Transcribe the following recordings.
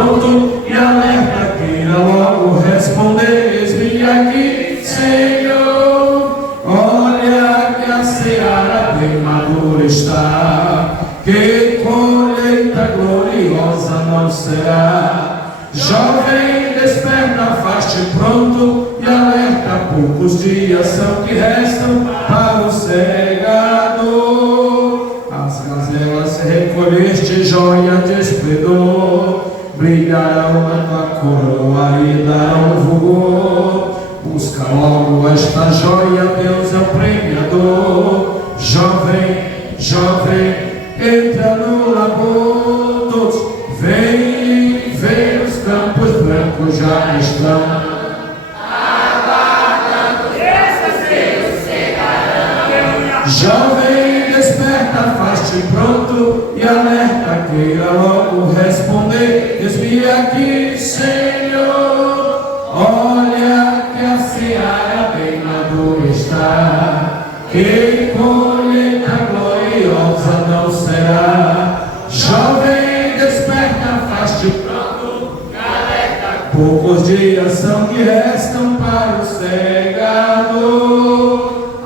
pronto e alerta, queira logo responder. Eis-me aqui, Senhor. Olha que a seara bem madura está, que colheita gloriosa não será. Jovem, desperta, faz-te pronto e alerta, poucos dias são que restam para o segador. As gazelas recolheste, joia de esplendor, brilharão a tua coroa e darão vulgor. Busca logo esta joia, Deus é o premiador. Jovem, jovem, entra no labor. Todos, vem, vem, os campos brancos já estão aguardando essa ceia segarão. Jovem, desperta, faz-te pronto e alerta, queira logo responder. Eis-me aqui, Senhor. Olha que a seara bem madura está, que colheita gloriosa não será. Jovem, desperta, faz-te pronto e alerta, poucos dias são que restam para o segador.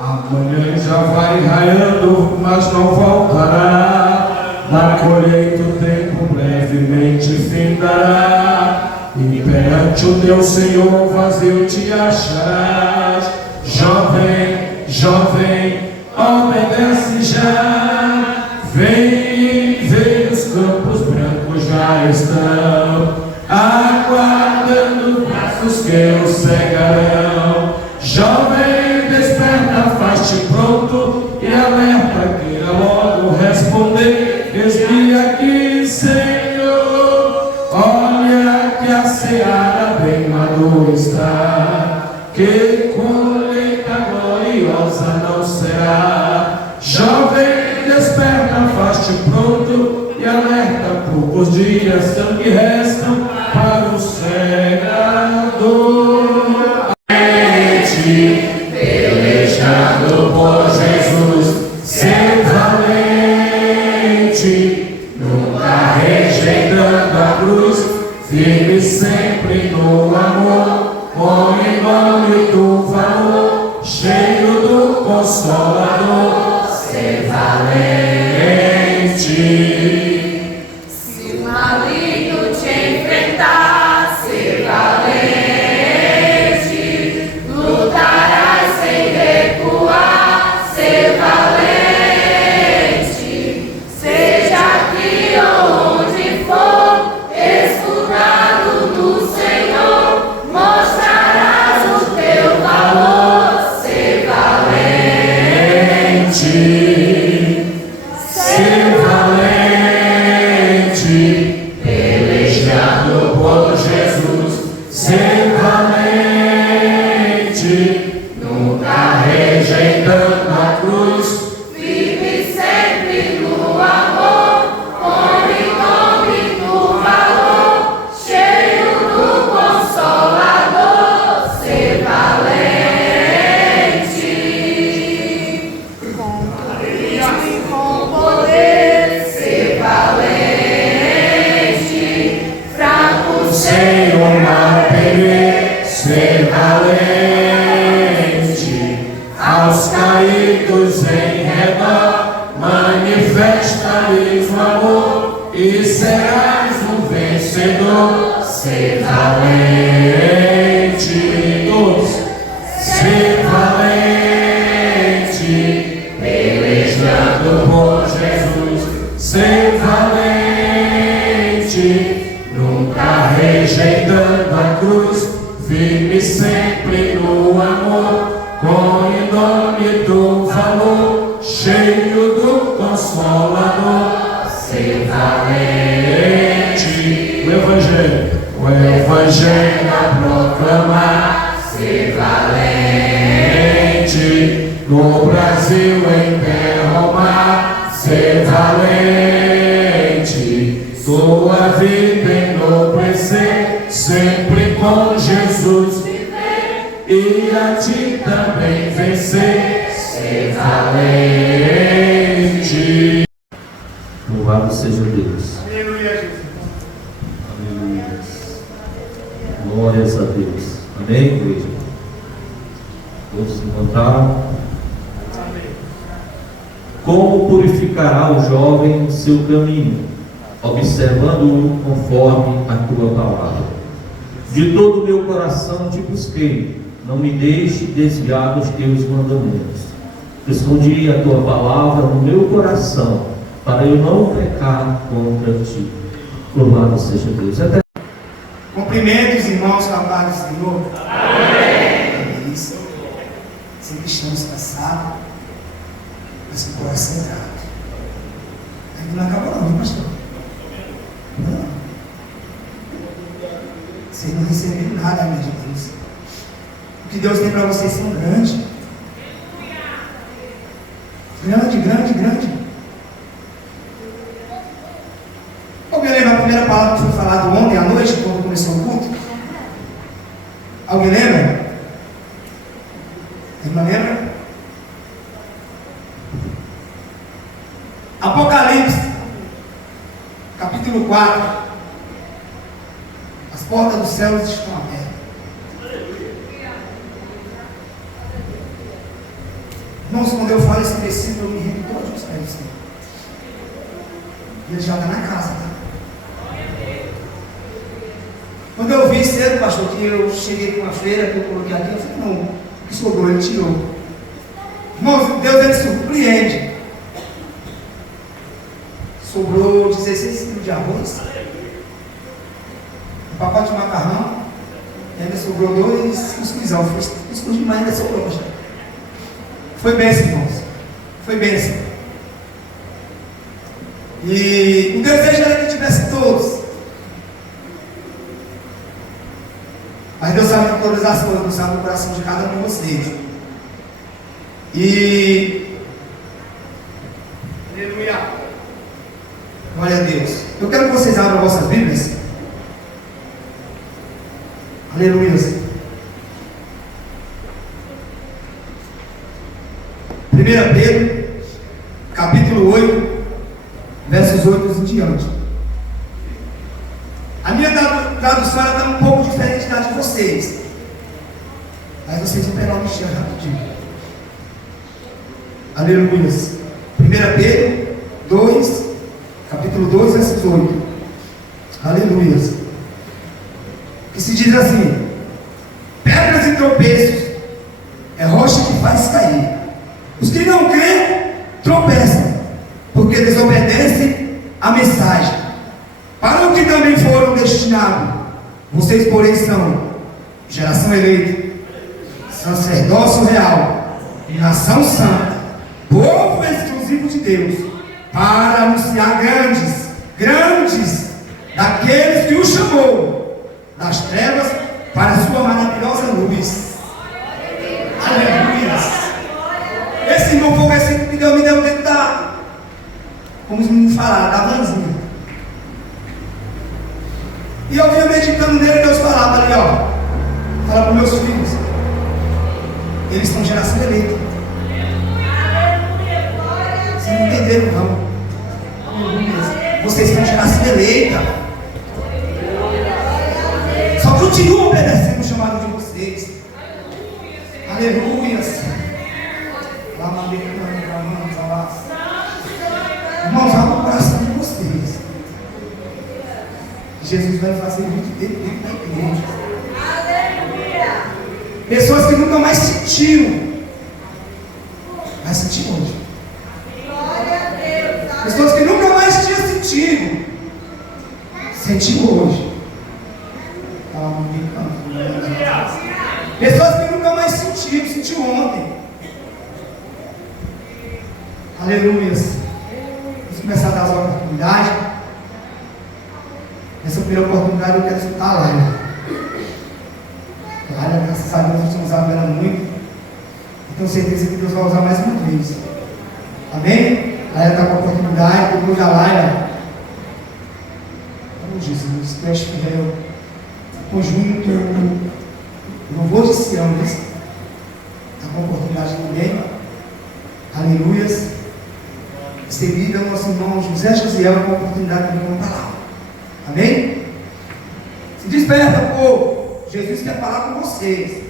Amanhã já vai raiando, mas não voltará. Na colheita o tempo brevemente findará, e perante o teu Senhor vazio te acharás. Jovem, jovem, obedece já. Vem, vem, os campos brancos já estão aguardando braços que o cegarão. Jovem, desperta, faz-te pronto e alerta, queira logo responder. Eis-me aqui, Senhor. Olha que a seara bem madura está, que colheita gloriosa não será. Jovem, desperta, faz-te pronto e alerta, poucos dias são que restam para o segador. Pelejando por Jesus, ser valente, nunca rejeitando a cruz, firme sempre no amor, homem nome do valor, cheio do Consolador, ser valente. Se o maligno te enfrentar, ser valente, lutarás sem recuar, ser valente. Seja aqui ou onde for, escudado do Senhor, mostrarás o teu valor, ser valente. Ser valente, pelejando por Jesus, ser valente, nunca rejeitando a cruz, Vive sempre no amor, com em nome do valor, cheio do Consolador, ser valente. Com poder, ser valente. Fraco sem uma temer, ser valente. Aos caídos em redor, manifesta-lhes o amor e serás um vencedor, ser valente. Todos, ser valente, pelejando por Jesus, ser valente, nunca rejeitando a cruz, firme sempre no amor, com em nome do valor, cheio do Consolador, ser valente. O Evangelho a proclamar, ser valente. No Brasil, em terra ou mar, ser valente. Tua vida enobrecer, sempre com Jesus viver, e a ti também vencer, ser valente. Louvado seja Deus. Aleluia, Jesus. Aleluia. Glórias a Deus. Amém, igreja? Todos encontraram? Como purificará o jovem o seu caminho, observando-o conforme a tua palavra? De todo o meu coração te busquei, não me deixe desviar dos teus mandamentos. Escondi a tua palavra no meu coração, para eu não pecar contra ti. Louvado seja Deus. Cumprimento os irmãos com a paz do Senhor. Amém. Isso. Sempre estamos cansados, mas com o coração grato. Ainda não acabou não, viu, pastor? Não. Vocês não receberam nada, minha Deus. O que Deus tem para vocês são grandes. Grande, grande, grande. Alguém lembra a primeira palavra que foi falada ontem à noite, quando começou o culto? Alguém lembra? Irmã lembra? Apocalipse, capítulo 4. As portas dos céus estão abertas. Irmãos, quando eu falo esse versículo, eu me rendo todos os pés do Senhor. E ele já está na casa, tá? Quando eu vi cedo, pastor, que eu cheguei com uma feira, que eu coloquei aqui, eu falei, não, o que sobrou, ele tirou. Irmãos, Deus ele surpreende. Sobrou 16 quilos de arroz, um pacote de macarrão, e ainda sobrou 2 cuscuzão. Cuscuz demais ainda sobrou, pastor. Foi bênção, irmãos. Foi bênção. E o desejo era que tivesse todos. Mas Deus sabe de todas as coisas, Deus sabe o coração de cada um de vocês. E aleluia. Glória a Deus. Eu quero que vocês abram vossas Bíblias. Aleluia. 1 Pedro, capítulo 8, versos 8 em diante. A minha tradução está um pouco diferente da de vocês. Mas vocês vão pegar o Michel rapidinho. Aleluia. 1 Pedro 2, capítulo 2, versos 8. Aleluia. Que se diz assim: pedras e tropeços é rocha que faz cair. Os que não creem tropeçam, porque desobedecem a mensagem, para o que também foram destinados. Vocês, porém, são geração eleita, sacerdócio real, nação santa, povo exclusivo de Deus, para anunciar grandes daqueles que o chamou das trevas para a sua maravilhosa luz. Aleluia. Esse irmão foi o versículo que Deus me deu dentro da, como os meninos falaram, da vanzinha. E eu vinha meditando nele, Deus falava ali, ó. Fala para os meus filhos. Eles são geração eleita. Vocês não entenderam, não. Vocês são geração eleita. Só continuam obedecendo o chamado de vocês. Aleluia. Irmãos, abra o coração de vocês. Jesus vai fazer muito dentro da igreja. Aleluia. Pessoas que nunca mais sentiram, vai sentir hoje. Glória a Deus. Pessoas que nunca mais tinham sentido, sentiu hoje. Pessoas que nunca mais sentiram, sentiu ontem. Aleluia. Vamos começar a dar as oportunidades. Nessa primeira oportunidade eu quero escutar a Laila. Laila, graças a Deus, nós estamos usando ela muito. E tenho certeza que Deus vai usar mais uma vez. Amém? Laila está com a oportunidade, depois da Laila. Oh Jesus, tu és fiel. Conjunto, eu não vou de Sião, mas está com a oportunidade também. Aleluias. Seguida, o nosso irmão José Josiel com a oportunidade de vir com a palavra. Amém? Se desperta, povo. Jesus quer falar com vocês.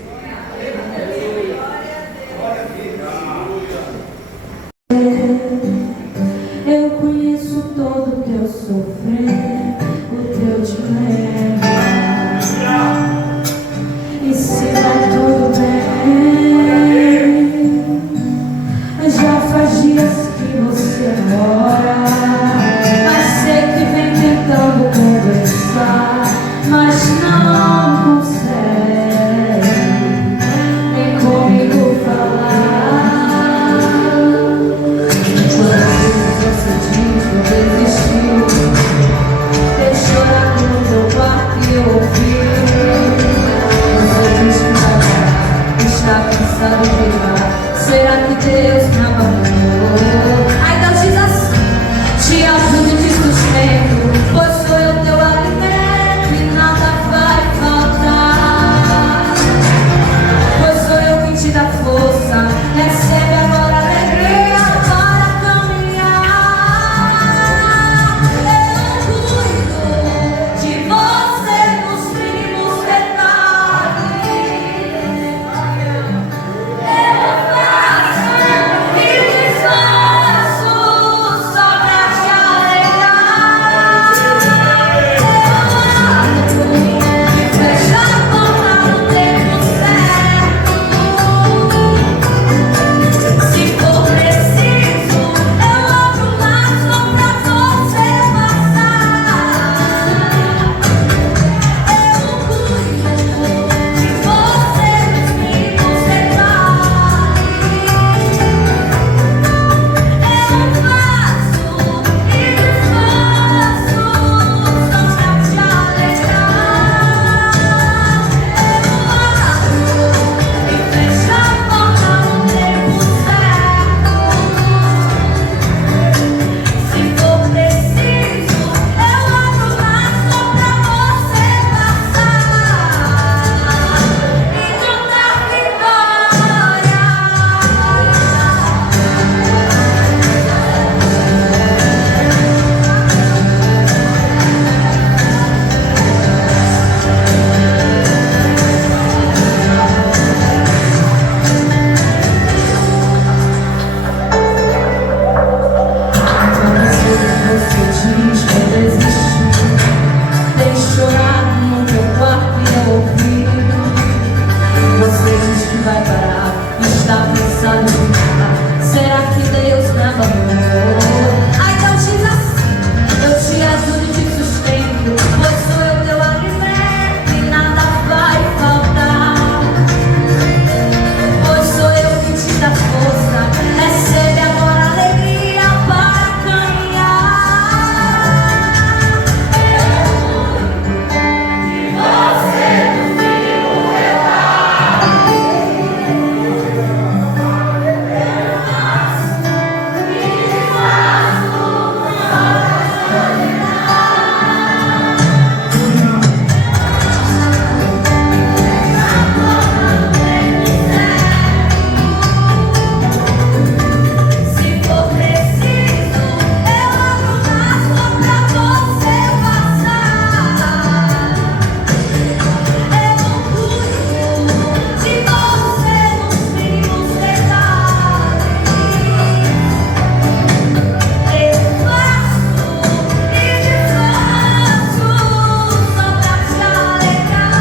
Eu conheço todo o teu sofrer, o teu dilema. E se vai tudo bem, já faz dias que você mora, mas sei que vem tentando conversar, mas não consegue nem comigo falar. Você diz que desistiu, deixou chorar no teu quarto e eu ouvi. Você diz que vai parar, está cansado de errar. Será que Deus me abandonou? Ai, Deus diz assim: te ajudo e te sustento, pois sou eu teu alimento e nada vai faltar. Pois sou eu quem te dá força, recebe agora alegria para caminhar. Eu cuido de você nos mínimos detalhes. Eu faço e desfaço só pra te alegrar. Eu abro e fecho a porta no tempo certo. Se for preciso, eu abro mais só pra você passar. Eu cuido de você nos mínimos detalhes. Eu faço e desfaço só pra te alegrar. Eu abro e fecho a porta no tempo certo. Se for preciso, eu abro mais só pra você passar e cantar vitória. Você diz que desistiu, deixa chorar no teu quarto e eu ouvi. Você diz que vai parar, está pensando em parar. Será que Deus me abandonou? Ai, Deus diz assim: eu te ajudo e te sustento, pois sou eu teu alimento e nada vai faltar. Pois sou eu que te dá força, recebe agora alegria para caminhar. Você nos mínimos Se for preciso, eu abro mais só pra você passar. Eu cuido de você nos mínimos detalhes. Eu faço e desfaço só pra te alegrar.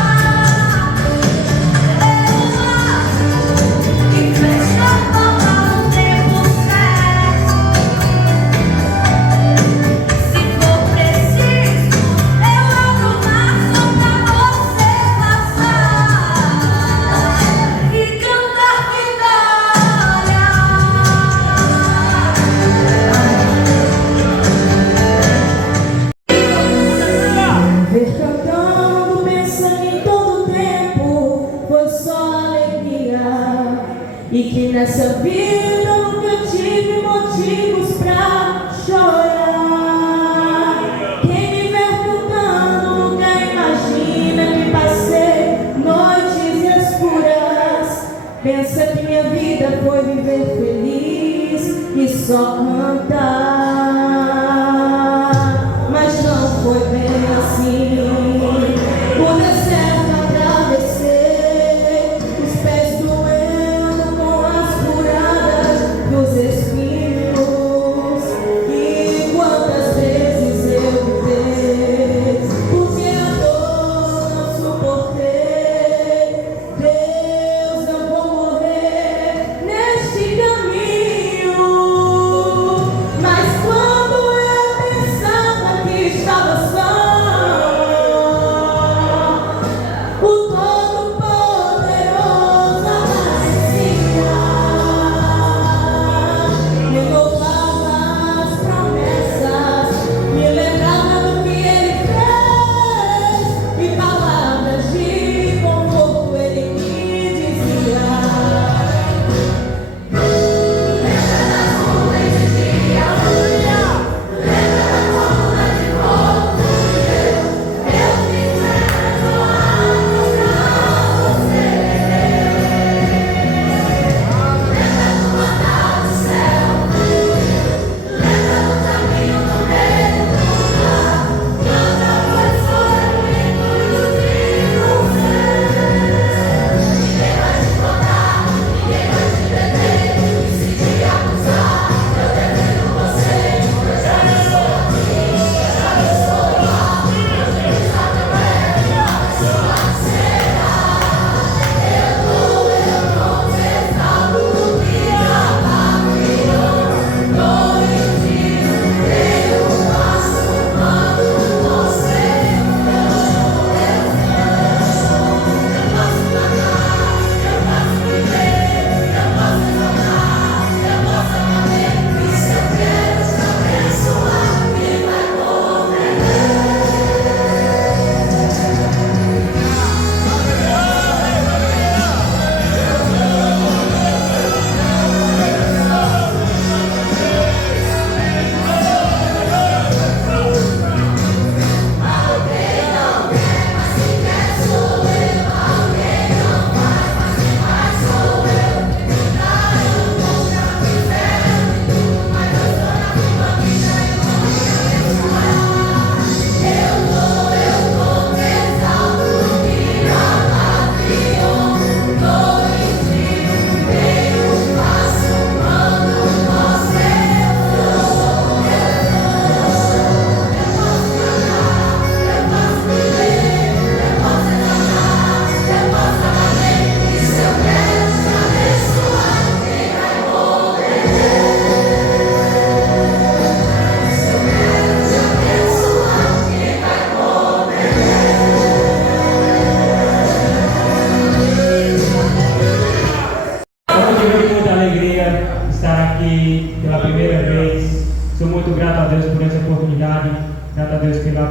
Eu abro e fecho a porta no tempo certo. Se for preciso, eu abro mais só pra você passar e cantar vitória. Ver cantando, pensando em todo tempo, foi só alegria. E que nessa vida nunca tive motivos pra chorar. Quem me ver cantando nunca imagina que passei noites escuras. Pensa que minha vida foi viver feliz e só cantar. Mas não foi bem assim. O deserto atravessei.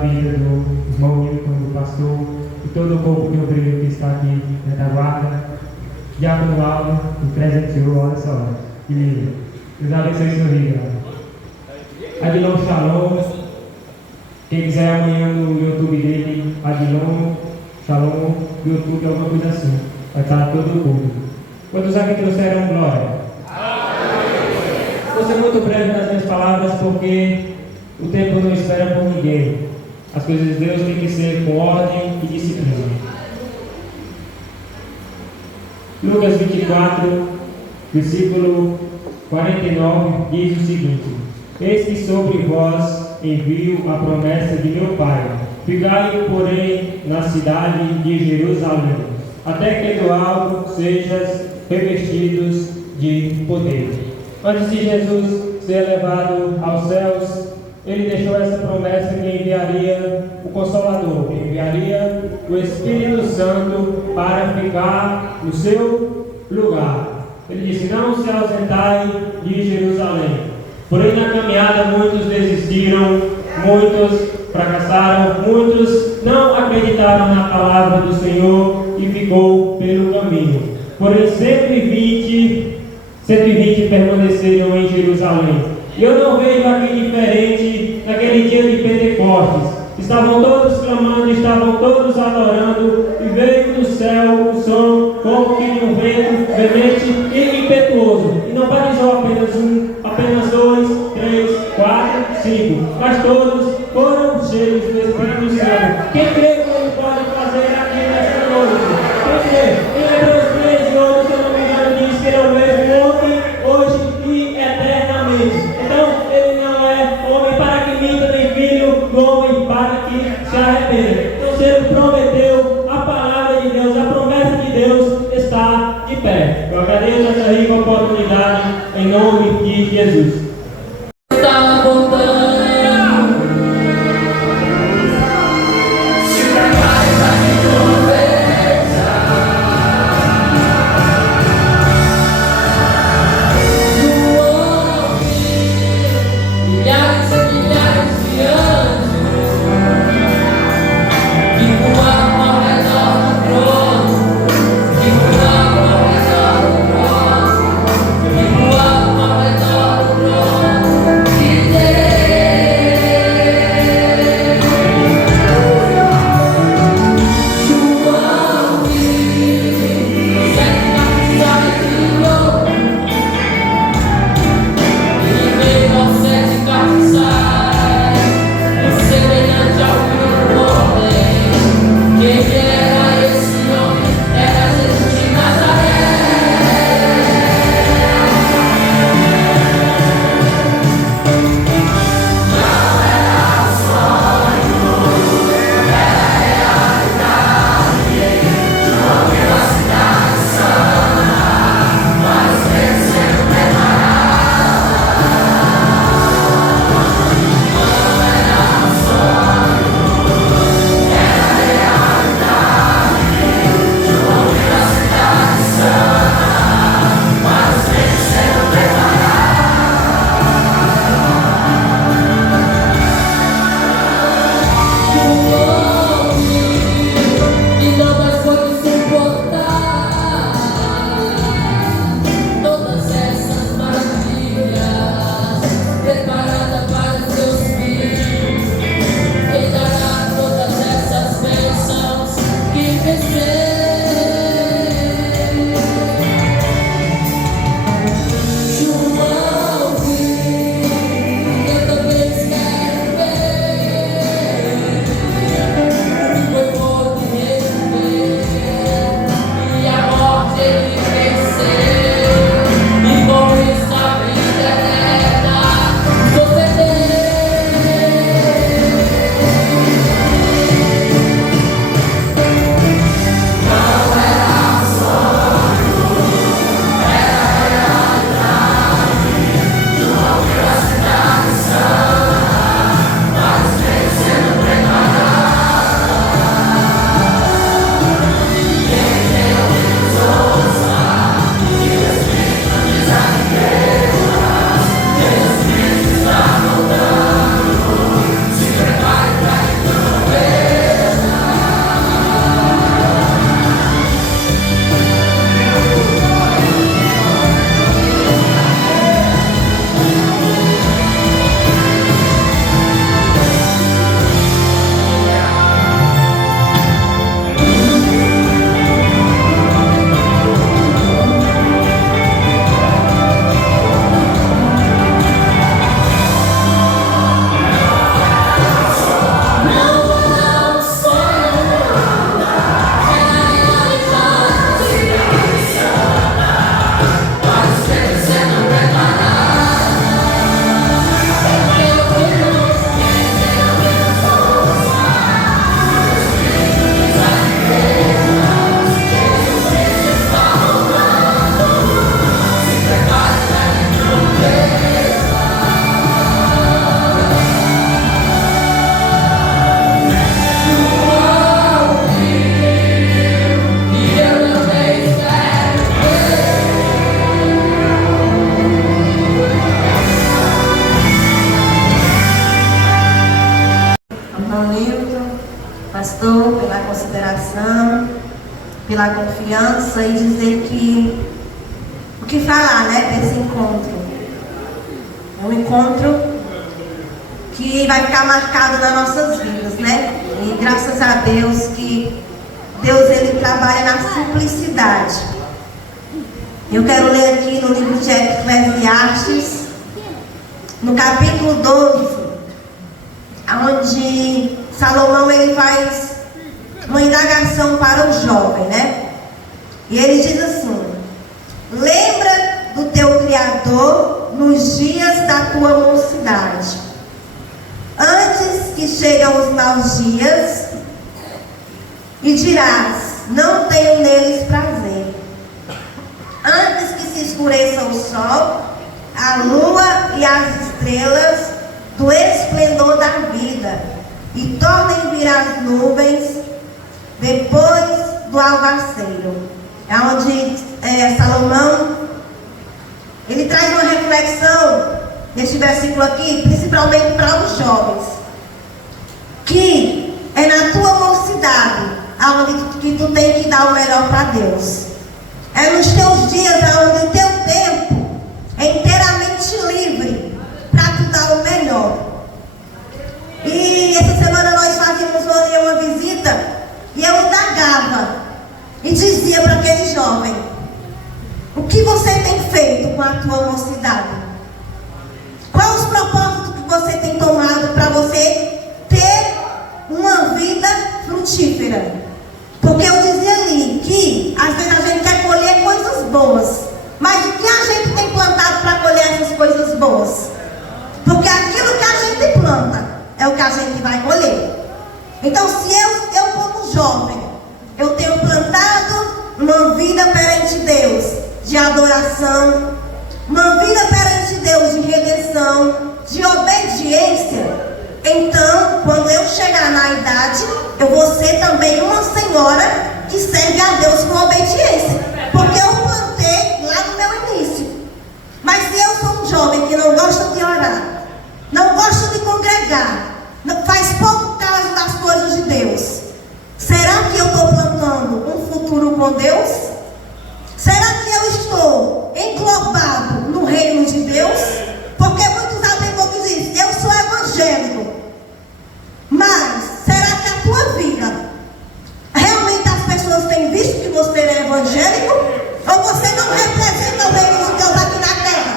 vida do irmão Milton, do pastor e todo o povo de obreiro que está aqui na retaguarda. Diácono Aldo, o presenteou, olha só, que lindo. Deus abençoe sua vida. Adilon Shalom, quem quiser amanhã no YouTube dele, Adilon Shalom, YouTube, alguma coisa assim, vai estar todo o público. Quantos aqui trouxeram glória? Vou ser muito breve nas minhas palavras, porque o tempo não espera por ninguém. As coisas de Deus têm que ser com ordem e disciplina. Lucas 24, versículo 49, diz o seguinte: Eis que sobre vós envio a promessa de meu Pai. Ficai, porém, na cidade de Jerusalém, até que do alto sejais revestidos de poder. Antes de Jesus ser levado aos céus, ele deixou essa promessa que enviaria o Consolador, que enviaria o Espírito Santo para ficar no seu lugar. Ele disse: não se ausentai de Jerusalém. Porém, na caminhada muitos desistiram, muitos fracassaram, muitos não acreditaram na palavra do Senhor e ficou pelo caminho. Porém, 120 permaneceram em Jerusalém. E eu não vejo aqui diferente naquele dia de Pentecostes. Estavam todos clamando, estavam todos adorando, e veio do céu o som como que de um vento veemente e impetuoso. E não batizou apenas um, apenas dois, três, quatro, cinco, mas todos foram cheios do Espírito Santo. Quem crê que ele pode fazer aqui nessa noite? Quem crê? Em Hebreus 13, 8, se eu não me engano, diz que ele é o mesmo ontem, hoje e eternamente. Então, ele não é homem para que minta, nem filho do homem para que se arrependa. Então, se ele prometeu, a palavra de Deus, a promessa de Deus está de pé. Eu agradeço essa rica oportunidade em nome de Jesus. Está voltando. Ao redor do trono. pela consideração, pela confiança e dizer que o que falar, né, desse encontro. É um encontro que vai ficar marcado nas nossas vidas, né? E graças a Deus que Deus ele trabalha na simplicidade. Eu quero ler aqui no livro de Eclesiastes, no capítulo 12, onde Salomão ele faz uma indagação para o jovem, né? E ele diz assim: lembra do teu Criador nos dias da tua mocidade, antes que cheguem os maus dias, e dirás: não tenho neles prazer. Antes que se escureça o sol, a lua e as estrelas do esplendor da vida, e tornem vir as nuvens depois do alvaceiro. É onde Salomão ele traz uma reflexão neste versículo aqui, principalmente para os jovens, que é na tua mocidade aonde que tu tem que dar o melhor para Deus. É nos teus dias aonde o teu tempo é inteiramente livre para tu dar o melhor. E essa semana nós fazíamos uma visita e eu indagava e dizia para aquele jovem: o que você tem feito com a tua mocidade? Quais os propósitos que você tem tomado para você ter uma vida frutífera? Porque eu dizia ali que às vezes a gente quer colher coisas boas, mas o que a gente tem plantado para colher essas coisas boas? Porque aquilo que a gente planta é o que a gente vai colher. Então, se eu como jovem, eu tenho plantado uma vida perante Deus de adoração, uma vida perante Deus de redenção, de obediência, então, quando eu chegar na idade, eu vou ser também uma senhora que serve a Deus com obediência, porque eu plantei lá no meu início. Mas se eu sou um jovem que não gosta de orar, não gosta de congregar, faz pouco caso das coisas de Deus, será que eu estou plantando um futuro com Deus? Será que eu estou englobado no reino de Deus? Porque muitos até dizem: eu sou evangélico. Mas será que a tua vida realmente as pessoas têm visto que você é evangélico? Ou você não representa o reino de Deus aqui na terra?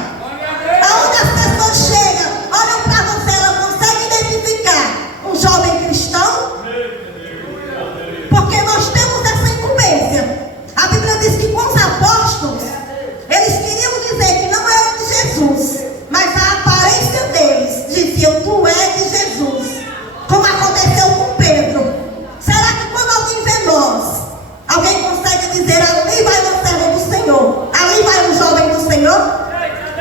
Aonde as pessoas chegam, olham para você, ela consegue identificar um jovem cristão? Porque nós temos essa incumbência. A Bíblia diz que com os apóstolos, eles queriam dizer que não eram de Jesus, mas a aparência deles dizia: tu és de Jesus. Como aconteceu com Pedro. Será que quando alguém vê nós, alguém consegue dizer: ali vai um servo do Senhor, ali vai um jovem do Senhor?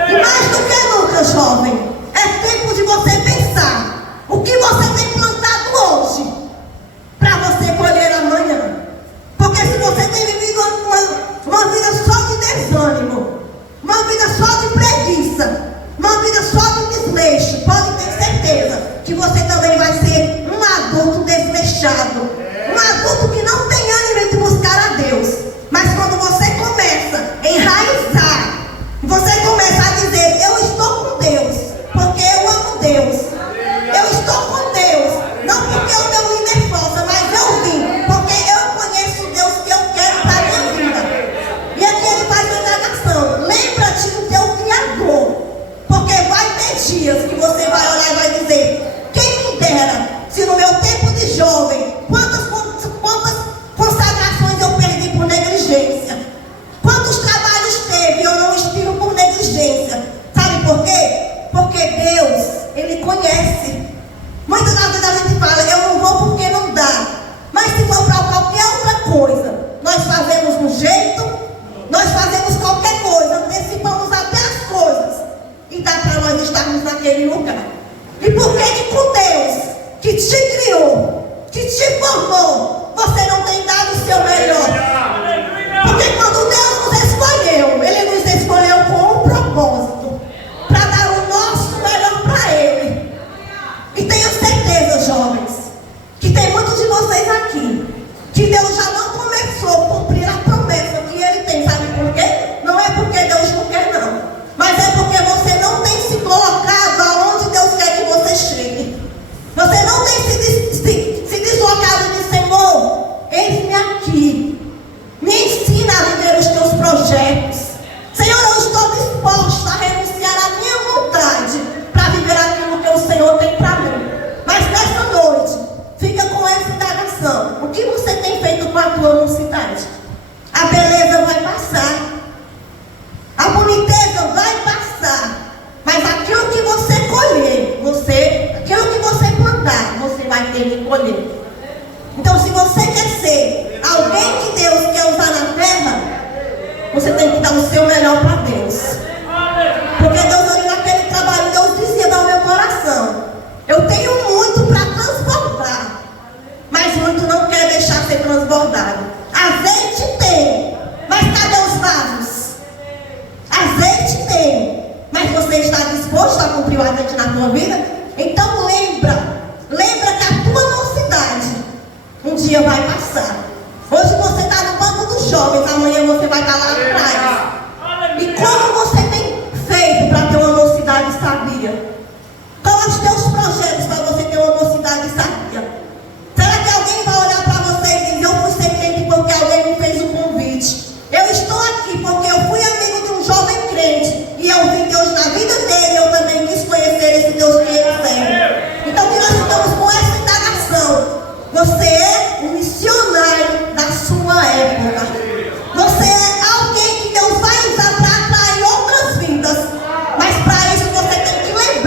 E mais do que nunca, jovem, é tempo de você pensar o que você tem plantado hoje para você colher amanhã. Porque se você tem vivido uma vida só de desânimo, uma vida só de preguiça, uma vida só de desleixo, pode ter certeza que você também vai ser um adulto desleixado, um adulto que não tem ânimo de buscar a Deus. Mas quando você começa a enraizar, você começa a dizer: eu estou com Deus, porque eu amo Deus, eu estou com Deus, não porque o meu líder força, mas eu vim, porque eu conheço o Deus que eu quero para a minha vida. E aqui ele faz uma indagação: lembra-te do teu Criador, porque vai ter dias que você vai olhar e vai dizer: quem me dera, se no meu tempo de jovem, quantas consagrações eu perdi por negligência, quantos trabalhos teve e eu não estive por negligência. Sabe por quê? Porque Deus, Ele conhece. Muitas das vezes a gente fala: eu não vou porque não dá. Mas se for para qualquer outra coisa, nós fazemos um jeito, nós fazemos qualquer coisa, antecipamos até as coisas, e dá para nós estarmos naquele lugar. E por que com Deus, que te criou, que te formou, você não tem dado o seu melhor? Porque quando Deus nos escolheu, Ele nos escolheu com um propósito, para dar o nosso melhor para Ele. E tenho certeza, jovens, que tem muitos de vocês aqui com a tua mocidade. A beleza vai passar. A boniteza vai passar. Mas aquilo que você colher, aquilo que você plantar, você vai ter que colher. Então, se você quer ser alguém que Deus quer usar na terra, você tem que dar o seu melhor para Deus. Porque Deus, ali naquele trabalho, Deus dizia no meu coração: eu tenho muito para transbordar, mas muito não quer deixar ser transbordado. Azeite tem, mas cadê os vasos? Azeite tem, mas você está disposto a cumprir o azeite na tua vida? Então lembra que a tua mocidade um dia vai passar. Hoje você está no banco dos jovens, amanhã você vai estar lá atrás. E como você tem feito para ter uma mocidade sadia? Quais os teus projetos para você ter uma mocidade sadia? Será que alguém vai olhar para você e dizer: eu fui ser crente porque alguém me fez um convite? Eu estou aqui porque eu fui amigo de um jovem crente e eu vi Deus na vida dele e eu também quis conhecer esse Deus que ele serve. Então que nós estamos com essa indagação. Você é um missionário da sua época. Você é alguém que Deus vai usar para atrair outras vidas. Mas para isso você tem que lembrar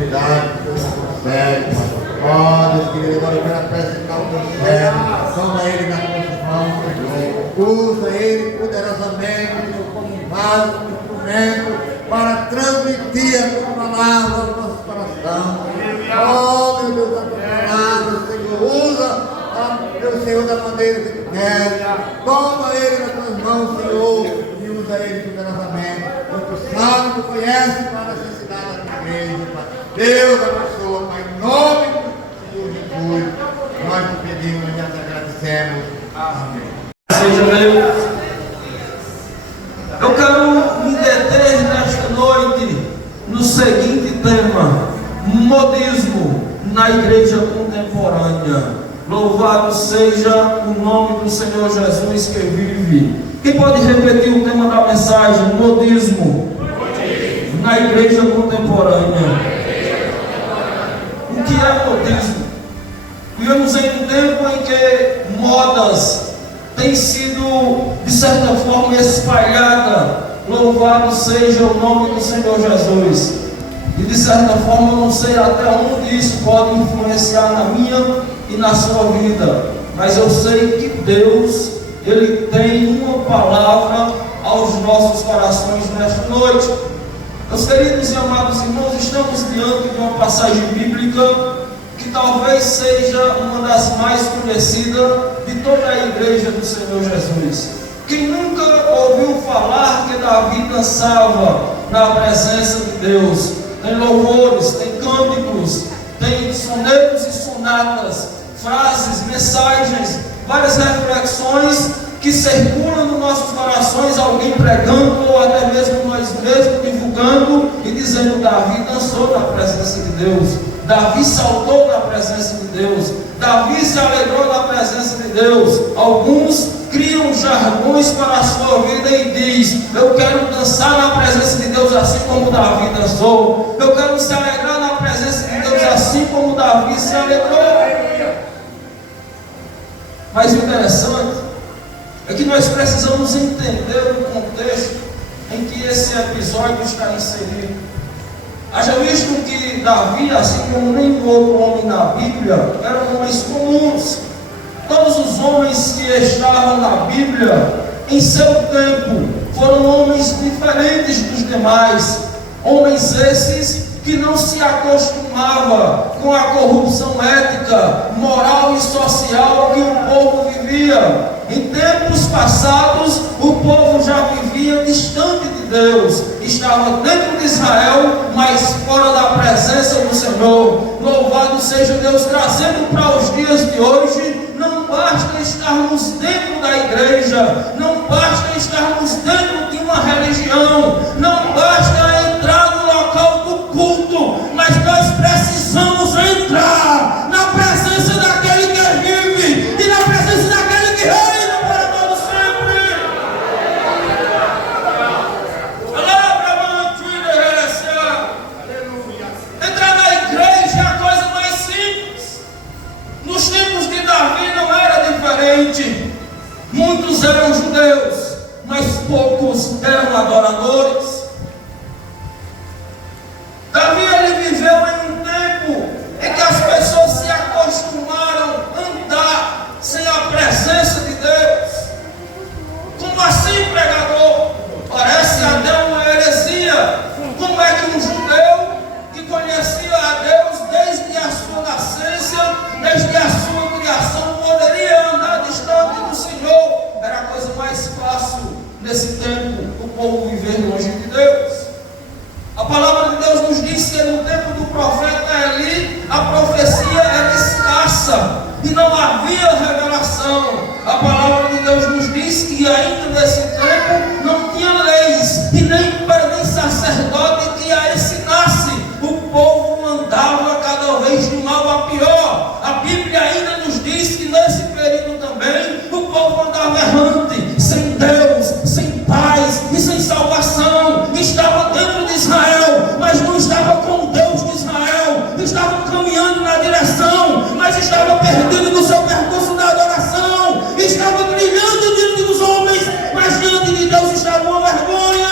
oportunidade que Deus concede. Ó, Deus querido, agora eu quero apresentar o teu servo. Toma ele nas tuas mãos, Senhor. Usa ele poderosamente como um vaso, como um instrumento para transmitir a tua palavra ao nosso coração. Oh, meu Deus, a tua palavra, Senhor. Usa, meu Senhor, da maneira que tu queres. Toma ele nas tuas mãos, Senhor, e usa ele poderosamente. Tu sabe, tu conhece qual a necessidade da tua igreja, Pai. Deus abençoa, Pai, em nome do Senhor Jesus. Nós te pedimos e te agradecemos. Amém. Seja Deus. Eu quero me deter nesta noite no seguinte tema: modismo na igreja contemporânea. Louvado seja o nome do Senhor Jesus que vive. Quem pode repetir o tema da mensagem? Modismo na igreja contemporânea. O que é modismo? Vivemos em um tempo em que modas têm sido, de certa forma, espalhadas. Louvado seja o nome do Senhor Jesus. E de certa forma, eu não sei até onde isso pode influenciar na minha e na sua vida, mas eu sei que Deus, Ele tem uma palavra aos nossos corações nesta noite. Meus queridos e amados irmãos, estamos diante de uma passagem bíblica que talvez seja uma das mais conhecidas de toda a igreja do Senhor Jesus. Quem nunca ouviu falar que Davi dançava na presença de Deus? Tem louvores, tem cânticos, tem sonetos e sonatas, frases, mensagens, várias reflexões que circulam nos nossos corações, alguém pregando ou até mesmo nós mesmos divulgando e dizendo: Davi dançou na presença de Deus, Davi saltou na presença de Deus, Davi se alegrou na presença de Deus. Alguns criam jargões para a sua vida e diz: eu quero dançar na presença de Deus assim como Davi dançou, eu quero se alegrar na presença de Deus assim como Davi se alegrou. Mas o interessante é que nós precisamos entender o contexto em que esse episódio está inserido. Haja visto que Davi, assim como nenhum outro homem na Bíblia, eram homens comuns. Todos os homens que estavam na Bíblia, em seu tempo, foram homens diferentes dos demais. Homens esses que não se acostumavam com a corrupção ética, moral e social que o povo vivia. Em tempos passados, o povo já vivia distante de Deus, estava dentro de Israel, mas fora da presença do Senhor. Louvado seja Deus, trazendo para os dias de hoje. Não basta estarmos dentro da igreja, não basta estarmos dentro de uma religião, não basta entrar no local do culto, mas nós precisamos entrar na presença daquele que vive e na presença daquele que reina para todo sempre. Entrar na igreja é a coisa mais simples. Nos tempos de Davi não era diferente. Muitos eram judeus, mas poucos eram adoradores. Davi, ele viveu em um tempo em que as pessoas se acostumaram a andar sem a presença de Deus. Como assim, pregador? Parece até uma heresia. Como é que um judeu que conhecia a Deus desde a sua nascença, desde a sua criação, poderia andar distante do Senhor? Era a coisa mais fácil nesse tempo, o povo viver longe de Deus. A palavra de Deus nos diz que no tempo do profeta Eli, a profecia era escassa e não havia revelação. A palavra de Deus nos diz que ainda nesse tempo não tinha leis e nem sacerdote que a ensinasse. O povo andava cada vez de mal a pior. A Bíblia ainda nos diz que nesse período também o povo andava errante, sem Deus, sem paz e sem salvação. Estava dentro de Israel, mas não estava com o Deus de Israel. Estava caminhando na direção, mas estava perdido no seu percurso da adoração. Estava brilhando diante dos homens, mas diante de Deus estava uma vergonha.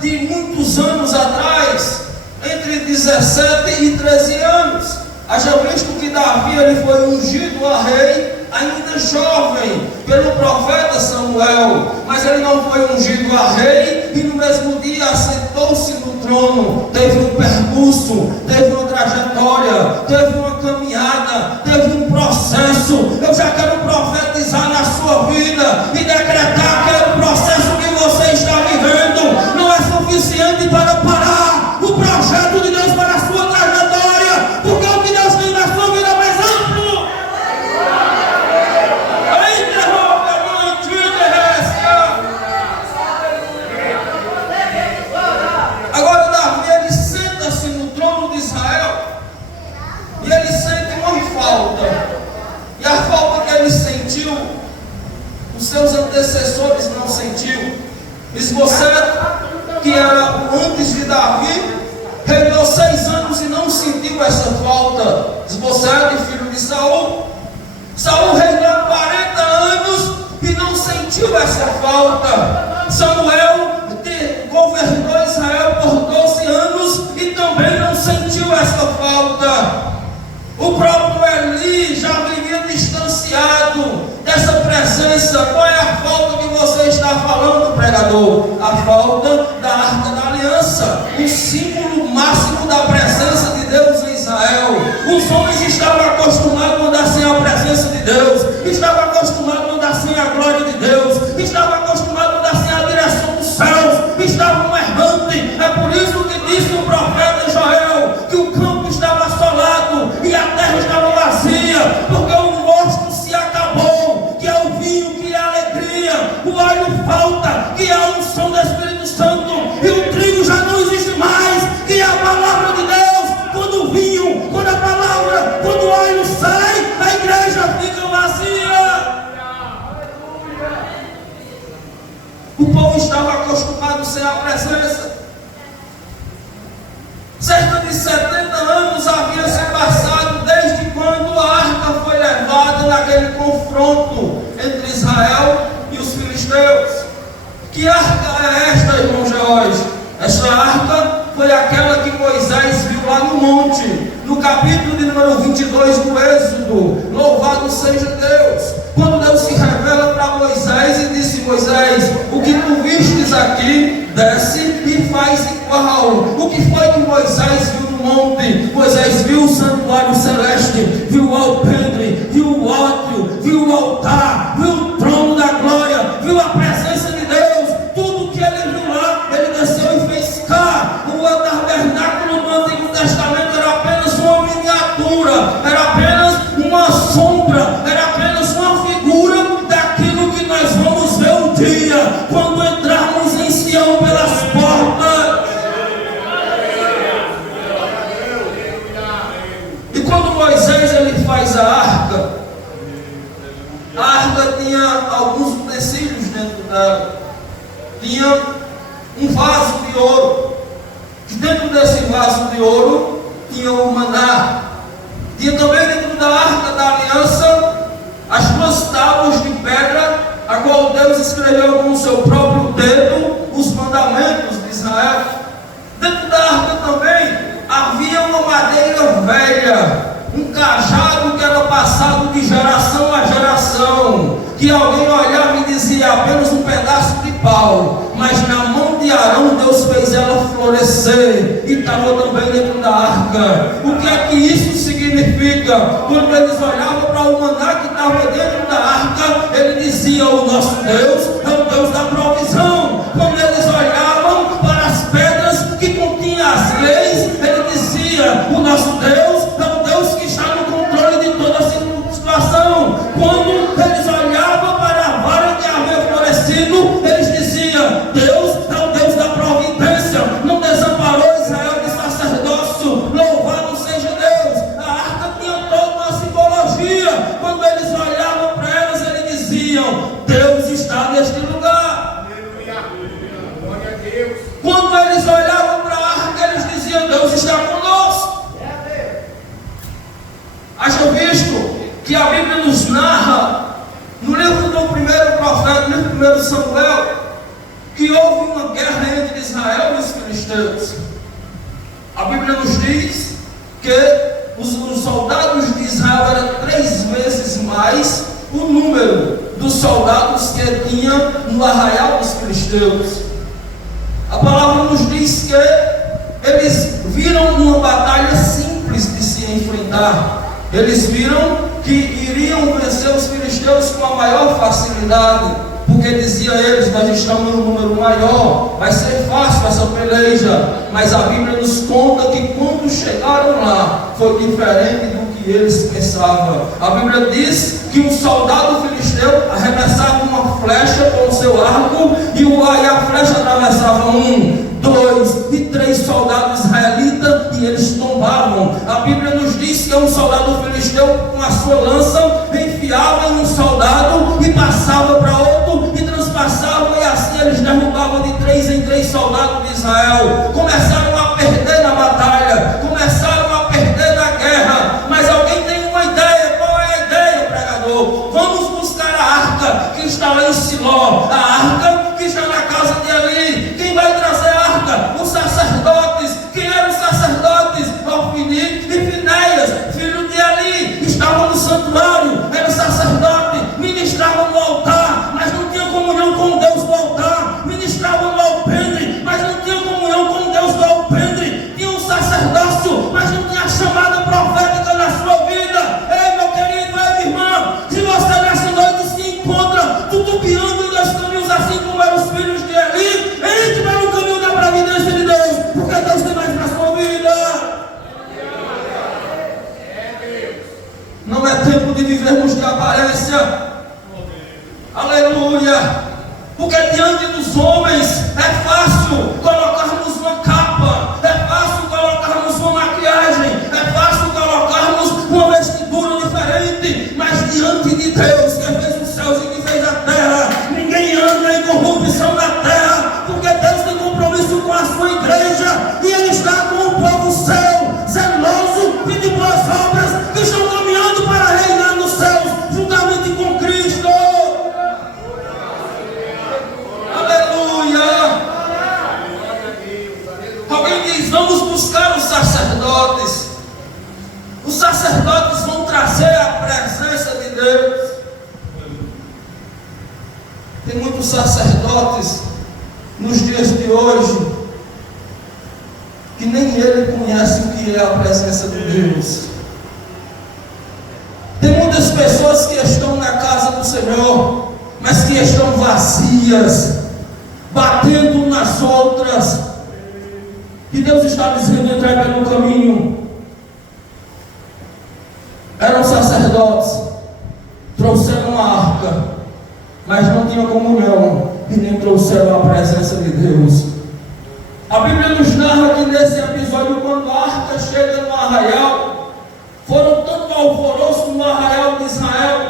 de muitos anos atrás, entre 17 e 13 anos. Haja visto que Davi ele foi ungido a rei ainda jovem pelo profeta Samuel, mas ele não foi ungido a rei e no mesmo dia assentou-se no trono. Teve um percurso, teve uma trajetória, teve uma caminhada, teve um processo. Eu já quero profetizar na sua vida e decretar que o processo que você está vivendo não é suficiente para parar o projeto de Deus para a sua trajetória, porque o que Deus tem na sua vida é mais amplo. Agora Davi, ele senta-se no trono de Israel e ele sente uma falta, e a falta que ele sentiu, os seus antecessores não sentiu. Esbocete, que era antes de Davi, reinou 6 anos e não sentiu essa falta. Esbocete, filho de Saul, Saul reinou 40 anos e não sentiu essa falta. Samuel governou Israel por 12 anos e também não sentiu essa falta. O próprio Eli já vivia distanciado dessa presença. Qual é a falta que você está falando, pregador? A falta da Arca da Aliança, o símbolo máximo da presença de Deus em Israel. Os homens estavam acostumados a andar sem a presença de Deus, estavam acostumados a andar sem a glória de Deus, estavam acostumados a andar sem a direção dos céus, estavam errantes. É por isso que disse o profeta Joel que o campo estava assolado e a terra estava vazia, porque o mosto se acabou, que é o vinho, que é a alegria, o óleo falta, que é a unção do Espírito Santo, e o trigo já não existe mais, que é a palavra de Deus. Quando o vinho, quando a palavra, quando o óleo sai, a igreja fica vazia. O povo estava acostumado sem a presença. Cerca de 70 anos havia se passado desde quando a arca foi levada naquele confronto entre Israel e os filisteus. Que arca é esta, irmão George? Esta arca foi aquela que Moisés viu lá no monte, no capítulo de número 22 do Êxodo. Louvado seja Deus! Quando Deus se revela para Moisés e disse: Moisés, o que tu vistes aqui, desce e faz igual. O que foi que Moisés viu no monte? Moisés viu o santuário celeste, viu o alpendre, viu o átrio, viu o altar, viu o trono da glória, viu a presença de Deus. Tudo que ele viu lá, ele desceu e fez cá. O tabernáculo do Antigo Testamento era apenas uma miniatura, era apenas uma sombra, era apenas uma figura daquilo que nós vamos ver um dia, quando entrarmos em Sião pelas portas. E quando Moisés ele faz a arca tinha alguns utensílios dentro dela. Tinha um vaso de ouro, e dentro desse vaso de ouro tinha o maná. Tinha também dentro da Arca da Aliança as 2 tábuas de pedra, a qual Deus escreveu com o seu próprio dedo os mandamentos de Israel. Dentro da arca também havia uma madeira velha, um cajado que era passado de geração a geração, que alguém olhava e dizia: apenas um pedaço de pau, mas na mão de Arão Deus fez ela florescer, e estava também dentro da arca. O que é que isso significa? Quando eles olhavam para o maná que estava dentro da arca, ele dizia: o nosso Deus é o Deus da provisão. Quando eles olhavam para as pedras que continham as leis, ele dizia: o nosso Deus é o Deus que está no controle de toda a situação. Quando eles olhavam para a vara que havia florescido, eles diziam: Deus é o Deus da providência, não desamparou Israel de sacerdócio. Louvado seja Deus! A arca tinha toda uma simbologia. Quando eles olhavam para elas, eles diziam: Deus está neste lugar. Glória a Deus. Quando eles olhavam para a arca, eles diziam: Deus está conosco. Haja visto que a Bíblia nos narra, no livro do primeiro profeta, no livro do 1 Samuel, que houve uma guerra entre Israel e os filisteus. A Bíblia nos diz que os soldados de Israel eram 3 vezes mais o número dos soldados que tinha no arraial dos filisteus. A palavra nos diz que eles viram uma batalha simples de se enfrentar. Eles viram que iriam vencer os filisteus com a maior facilidade, porque dizia eles: nós estamos em um número maior, vai ser fácil essa peleja. Mas a Bíblia nos conta que quando chegaram lá, foi diferente do que eles pensavam. A Bíblia diz que um soldado filisteu arremessava uma flecha com o seu arco, e a flecha atravessava 1, 2 e 3 soldados israelitas, e eles tombavam. A Bíblia nos diz que um soldado filisteu com a sua lança enfiava em um soldado e passava para outro e transpassava, e assim eles derrubavam de 3 em 3 soldados de Israel. Começaram a perder na batalha, começaram a perder na guerra. Mas alguém tem uma ideia? Qual é a ideia, pregador? Vamos buscar a arca que está lá em Siló, a arca que está na casa de Eli. Quem vai trazer a arca? Os sacerdotes. Quem eram os sacerdotes? Ofni e Finéias, filho de Eli, estavam no santuário, era sacerdote, ministravam no altar, mas não tinha comunhão com Deus no altar. Ministravam no alpendre, mas não tinha comunhão com Deus no alpendre. Tinha um sacerdócio, mas não tinha chamada profética na sua vida. Ei, meu querido, ei, minha irmã, se você nessa noite se encontra tutubiando em 2 caminhos, assim como eram os filhos de Eli, entre para o caminho da providência de Deus, porque Deus tem mais para a sua vida. Não é tempo de vivermos de aparência. Aleluia. Porque diante dos homens é fácil colocarmos uma capa, é fácil colocarmos uma maquiagem, é fácil colocarmos uma vestidura diferente. Mas diante de Deus, que fez os céus e que fez a terra, ninguém anda em corrupção na terra, porque Deus tem compromisso com a sua igreja, e Ele está com o povo seu, zeloso e de boas obras, que estão caminhando para reinar nos céus, juntamente com Cristo. Aleluia. Alguém diz: vamos buscar os sacerdotes. Os sacerdotes vão trazer a presença de Deus. Tem muitos sacerdotes nos dias de hoje que nem ele conhece o que é a presença de Deus. Tem muitas pessoas que estão na casa do Senhor, mas que estão vazias, batendo nas outras. E Deus está dizendo: entrai pelo caminho. Eram sacerdotes, trouxeram a arca, mas não tinham comunhão e nem trouxeram a presença de Deus. A Bíblia nos narra que nesse episódio, quando a arca chega no arraial, foram tanto alvoroço no arraial de Israel,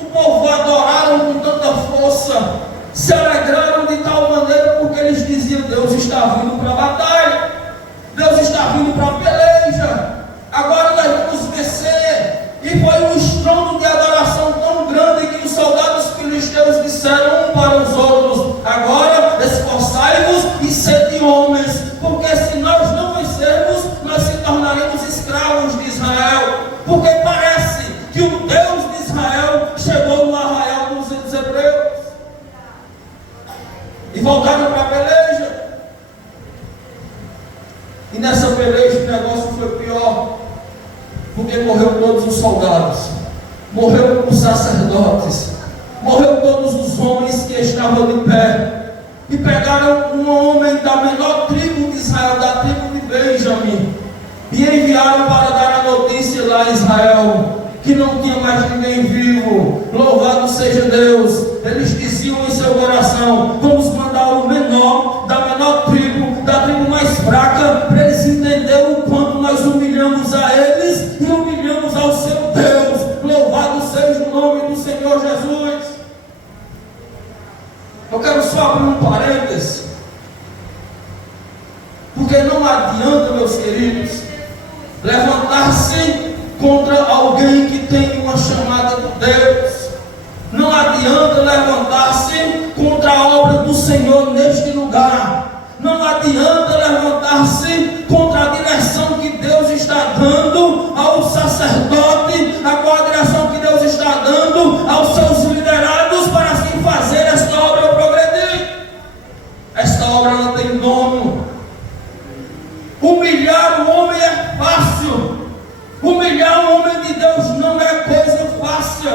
o povo adoraram com tanta força, se alegraram de tal maneira, porque eles diziam: Deus está vindo para a batalha, Deus está vindo para a peleja, agora nós vamos vencer. E foi um estrondo de adoração tão grande que os soldados filisteus disseram um para os outros: agora esforçai-vos e sede homens, porque se nós não vencermos, nós se tornaremos escravos de Israel. Porque parece que o Deus de Israel chegou no arraial dos hebreus. E voltaram para a peleja. E nessa peleja o negócio foi pior, porque morreu todos os soldados, morreu os sacerdotes, morreu todos os homens que estavam de pé. E pegaram um homem da menor tribo de Israel, da tribo de Benjamim, e enviaram para dar a notícia lá em Israel que não tinha mais ninguém vivo. Louvado seja Deus. Eles diziam em seu coração: vamos mandar o menor da menor tribo, da tribo mais fraca, para eles entenderem o quanto nós humilhamos a eles e humilhamos ao seu Deus. Louvado seja o nome do Senhor Jesus. Eu quero só abrir um parênteses, porque não adianta, meus queridos, levantar-se contra alguém que tem uma chamada de Deus. Não adianta levantar-se contra a obra do Senhor Senhor neste lugar. Não adianta levantar-se contra a direção que Deus está dando ao sacerdote, a direção que Deus está dando aos seus liderados, para assim fazer esta obra progredir. Esta obra não tem dono. Humilhar o homem é fácil. Humilhar o homem de Deus não é coisa fácil.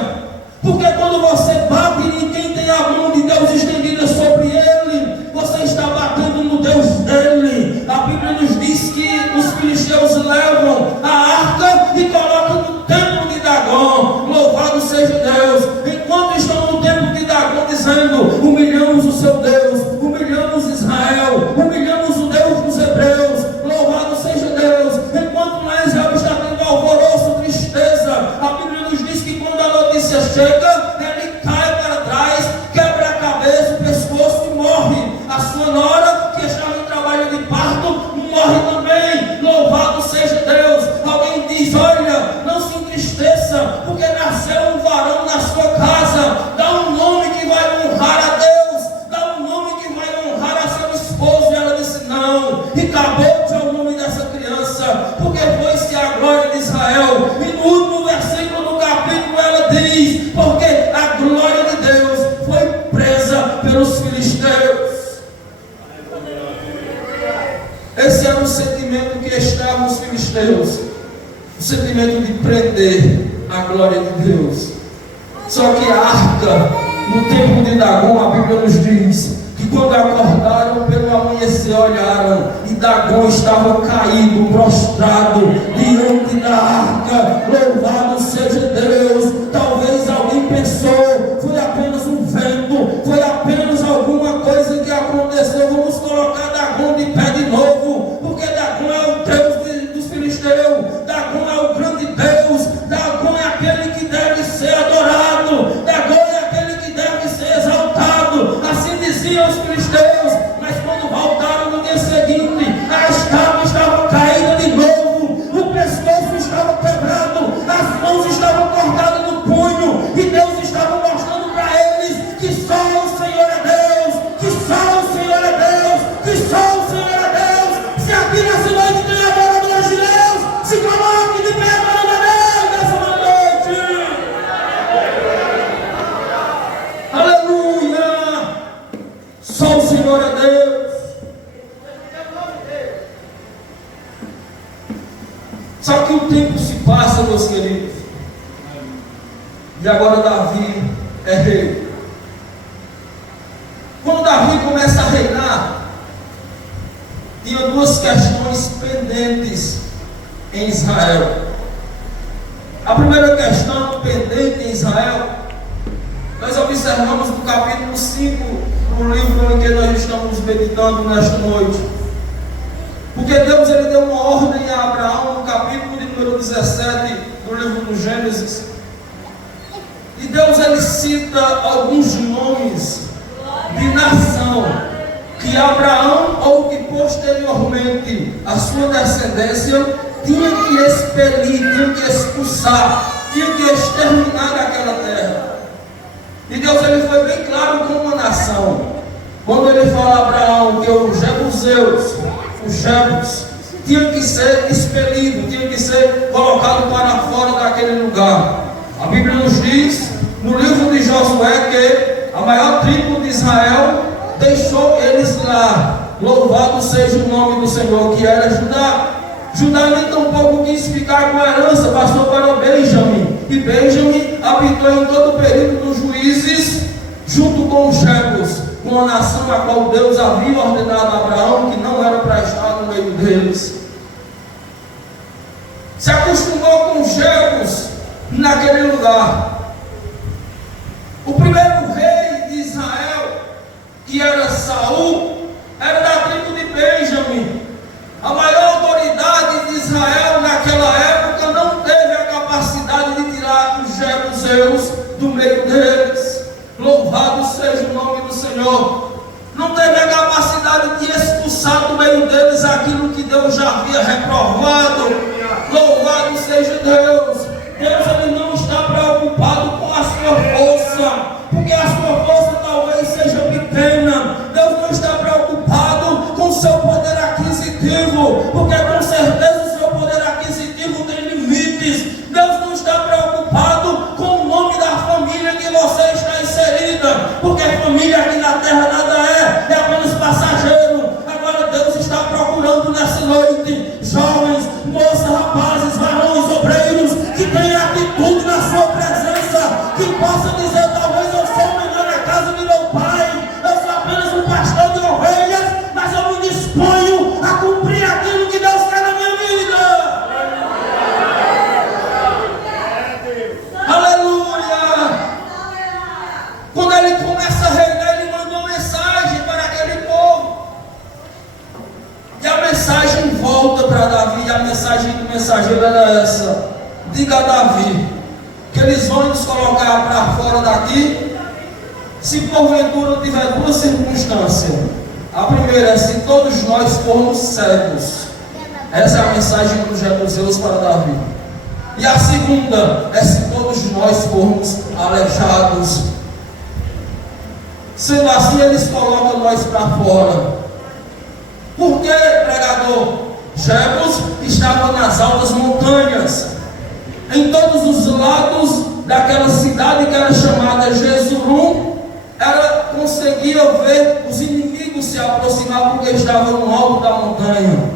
Porque quando você bate em quem tem a mão de Deus estendida sobre ele, você está batendo no Deus dele. A Bíblia nos diz que os filisteus levam a arca e colocam no templo de Dagom. Louvado seja Deus. Enquanto estão no templo de Dagom dizendo: humilhamos o seu Deus, humilhamos Israel, humilhamos o Deus dos hebreus. Louvado seja Deus. Enquanto lá Israel está tendo alvoroço, tristeza, a Bíblia nos diz que quando a notícia chega, ele cai para trás, quebra a cabeça, o pescoço e morre. A sua nora, que estava em trabalho de parto, morre também. Louvado seja Deus. Alguém diz: olha, não se entristeça, porque nasceu um varão na sua casa. Dá um nome que vai honrar a Deus, dá um nome que vai honrar a seu esposo. E ela disse: não, e acabou-te ao nome dessa criança, porque foi-se a glória de Israel. E no último versículo do capítulo ela diz: porque a glória de Deus foi presa pelos filisteus. Esse era o sentimento que estava nos filisteus, o sentimento de prender a glória de Deus. Só que a arca, no tempo de Dagom, a Bíblia nos diz que quando acordaram pelo amanhecer, olharam, e Dagom estava caído, prostrado diante da arca. Louvado seja Deus. Talvez alguém pensou: foi apenas um vento, foi apenas alguma coisa que aconteceu, vamos colocar Dagom de pé de novo, porque Dagom é o Deus dos filisteus, Dagom é o grande Deus, Dagom é aquele que deve ser adorado, Dagom é aquele que deve ser exaltado. Assim diziam os filisteus. Mas quando voltaram no dia seguinte, a estátua estava caída de novo, o pescoço estava quebrado, as mãos estavam cortadas no punho, e Deus estava mostrando para eles que só o Senhor é Deus, que só o Senhor é Deus, que só o Senhor é Deus. Se aqui nessa noite tem adoradores de Deus, se coloque de pé para adorar nessa noite. Aleluia! Só o Senhor é Deus. Só que o tempo se passa, meus queridos, e agora Davi é rei. Quando Davi começa a reinar, tinha duas questões pendentes em Israel. A primeira questão pendente em Israel, nós observamos no capítulo 5 do livro em que nós estamos meditando nesta noite. Porque Deus ele deu uma ordem a Abraão no capítulo de número 17 do livro do Gênesis. E Deus ele cita alguns nomes de nação que Abraão, ou que posteriormente a sua descendência, tinha que expelir, tinha que expulsar, tinha que exterminar daquela terra. E Deus ele foi bem claro com uma nação. Quando ele fala a Abraão que os jebuseus, os jebus, tinham que ser expelidos, tinham que ser colocados para fora daquele lugar. A Bíblia nos diz no livro de Josué que a maior tribo de Israel deixou eles lá. Louvado seja o nome do Senhor, que era Judá. Judá nem tampouco quis ficar com a herança, passou para Benjamim. E Benjamim habitou em todo o período dos juízes, junto com os jebus, com a nação a qual Deus havia ordenado a Abraão que não era para estar no meio deles. Se acostumou com os jebus naquele lugar. O primeiro rei de Israel, que era Saul, era da tribo de Benjamim. A maior autoridade de Israel naquela época não teve a capacidade de tirar os jebuseus do meio deles. Louvado seja o nome do Senhor. Não teve a capacidade de expulsar do meio deles aquilo que Deus já havia reprovado. Louvado seja Deus. Deus ele não está preocupado com a sua força, porque a sua força talvez seja pequena. Deus não noite, jovens, moças, rapazes, varões, obreiros, que tenham atitude na sua presença, que possam dizer: talvez eu sou o menor na casa de meu pai, eu sou apenas um pastor de ovelhas, mas eu me disponho a cumprir aquilo que Deus quer na minha vida. Aleluia! Quando ele começa a reinar, ele manda uma mensagem para aquele povo. E a mensagem volta para Davi. A mensagem do mensageiro era essa: diga a Davi que eles vão nos colocar para fora daqui, se porventura tiver duas circunstâncias. A primeira é se todos nós formos cegos. Essa é a mensagem dos jebuseus para Davi. E a segunda é se todos nós formos aleijados. Sendo assim, eles colocam nós para fora. Por que, pregador? Jebus estava nas altas montanhas. Em todos os lados daquela cidade que era chamada Jesurum, ela conseguia ver os inimigos se aproximar porque estavam no alto da montanha.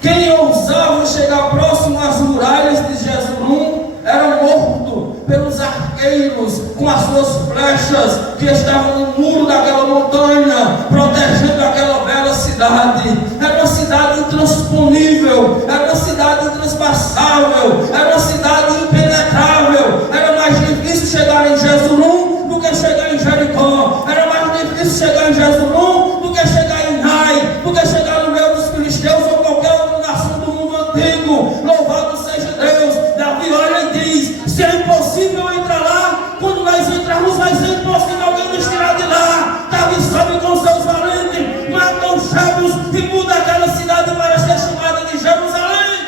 Quem ousava chegar próximo às muralhas de Jesurum era morto pelos arqueiros com as suas flechas que estavam no muro daquela montanha, protegendo aquela bela cidade. Era uma cidade intransponível, era uma cidade intraspassável, era uma cidade impenetrável. Era mais difícil chegar em Jesurum do que chegar em Jericó. Era mais difícil chegar em Jesurum do que chegar em Ai, do que chegar no meio dos filisteus ou qualquer outra nação do mundo antigo. Louvado seja Deus. Davi olha e diz: se é impossível entrar lá, quando nós entrarmos vai ser impossível alguém nos tirar de lá. Davi sobe com seus valentes, mata os Jebus e muda aquela cidade para ser chamada de Jerusalém.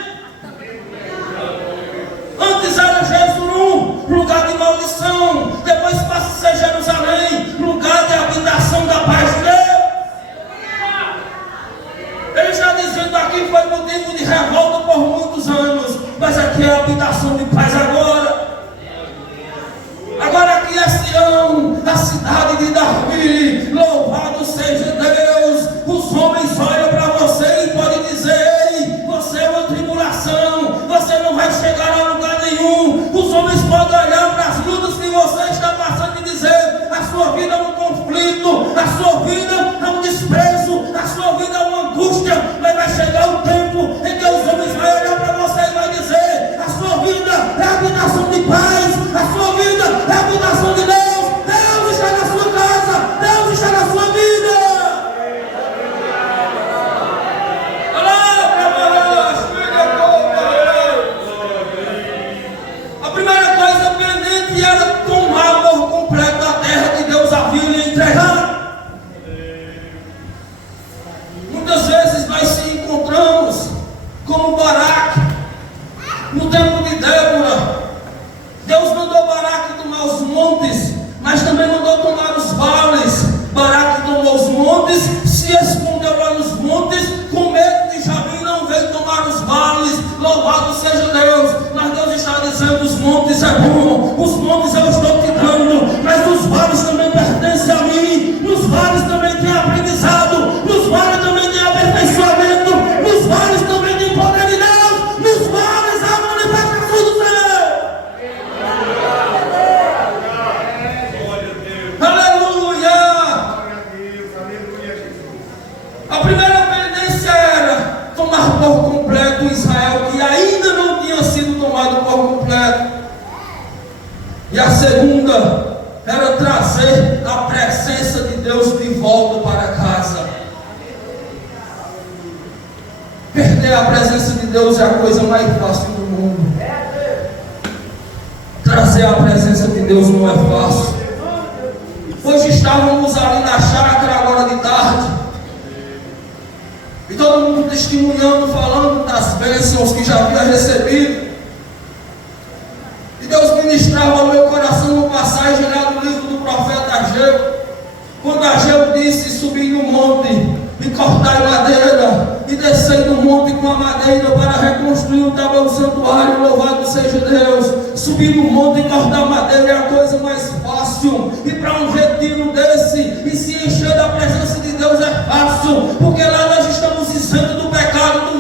Antes era Jesurum, lugar de maldição. Depois passa a ser Jerusalém, lugar de habitação da paz de Deus. Ele está dizendo: aqui foi motivo de revolta por muitos anos, mas aqui é a habitação de paz agora. Agora aqui é Sião, a cidade de Davi. Louvado seja Deus. Os homens olham para você e podem dizer: ei, você é uma tribulação, você não vai chegar a lugar nenhum. Os homens podem olhar para as lutas que você está passando e dizer: a sua vida é um conflito, a sua vida é um desprezo, a sua vida é uma angústia. Mas vai chegar o tempo em que os homens vão olhar para você e vai dizer: a sua vida é a habitação de paz, a sua vida é a habitação de Deus. Deus está na sua casa, Deus está na sua vida. A primeira coisa pendente era tomar por completo a terra que Deus havia lhe entregado. Muitas vezes nós se encontramos como Baraque no tempo de Débora. Deus mandou Baraque tomar os montes, mas também mandou tomar os vales. Baraque tomou os montes, se escondeu lá nos montes, com medo de Jabim não veio tomar os vales. Louvado seja Deus. Mas Deus está dizendo: os montes é bom, os montes eu estou te dando, mas os vales também pertencem a mim. Nos vales também tem aprendizado, nos vales também tem aperfeiçoamento, nos vales também tem poder de Deus, nos vales há manifestação do céu. Aleluia! A primeira pendência era tomar por completo Israel, que ainda não tinha sido tomado por completo. E a segunda era trazer a presença de Deus de volta para casa. Perder a presença de Deus é a coisa mais fácil do mundo. Trazer a presença de Deus não é fácil. Hoje estávamos ali na chácara agora de tarde, e todo mundo testemunhando, falando das bênçãos que já havia recebido. E Deus ministrava ao meu coração uma passagem lá do livro do profeta Ageu, quando Ageu disse: subi no monte e cortai madeira, e descei do monte com a madeira para reconstruir o tabernáculo do santuário. Louvado seja Deus. Subir no monte e cortar madeira é a coisa mais fácil, e para um retiro desse e se encher da presença de Deus é fácil, porque lá nós estamos isentos do pecado do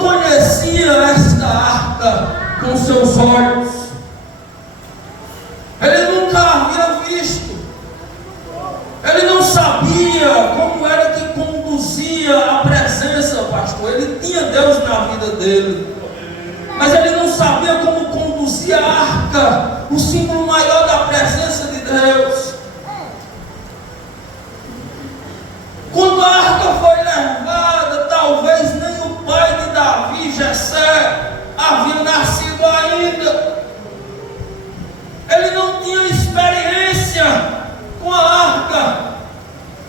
não conhecia esta arca com seus olhos. Ele nunca havia visto. Ele não sabia como era que conduzia a presença, pastor. Ele tinha Deus na vida dele, mas ele não sabia como conduzir a arca, o símbolo maior da presença de Deus. Quando a arca foi levada, talvez nem o pai de Davi, Jessé, havia nascido ainda. Ele não tinha experiência com a arca.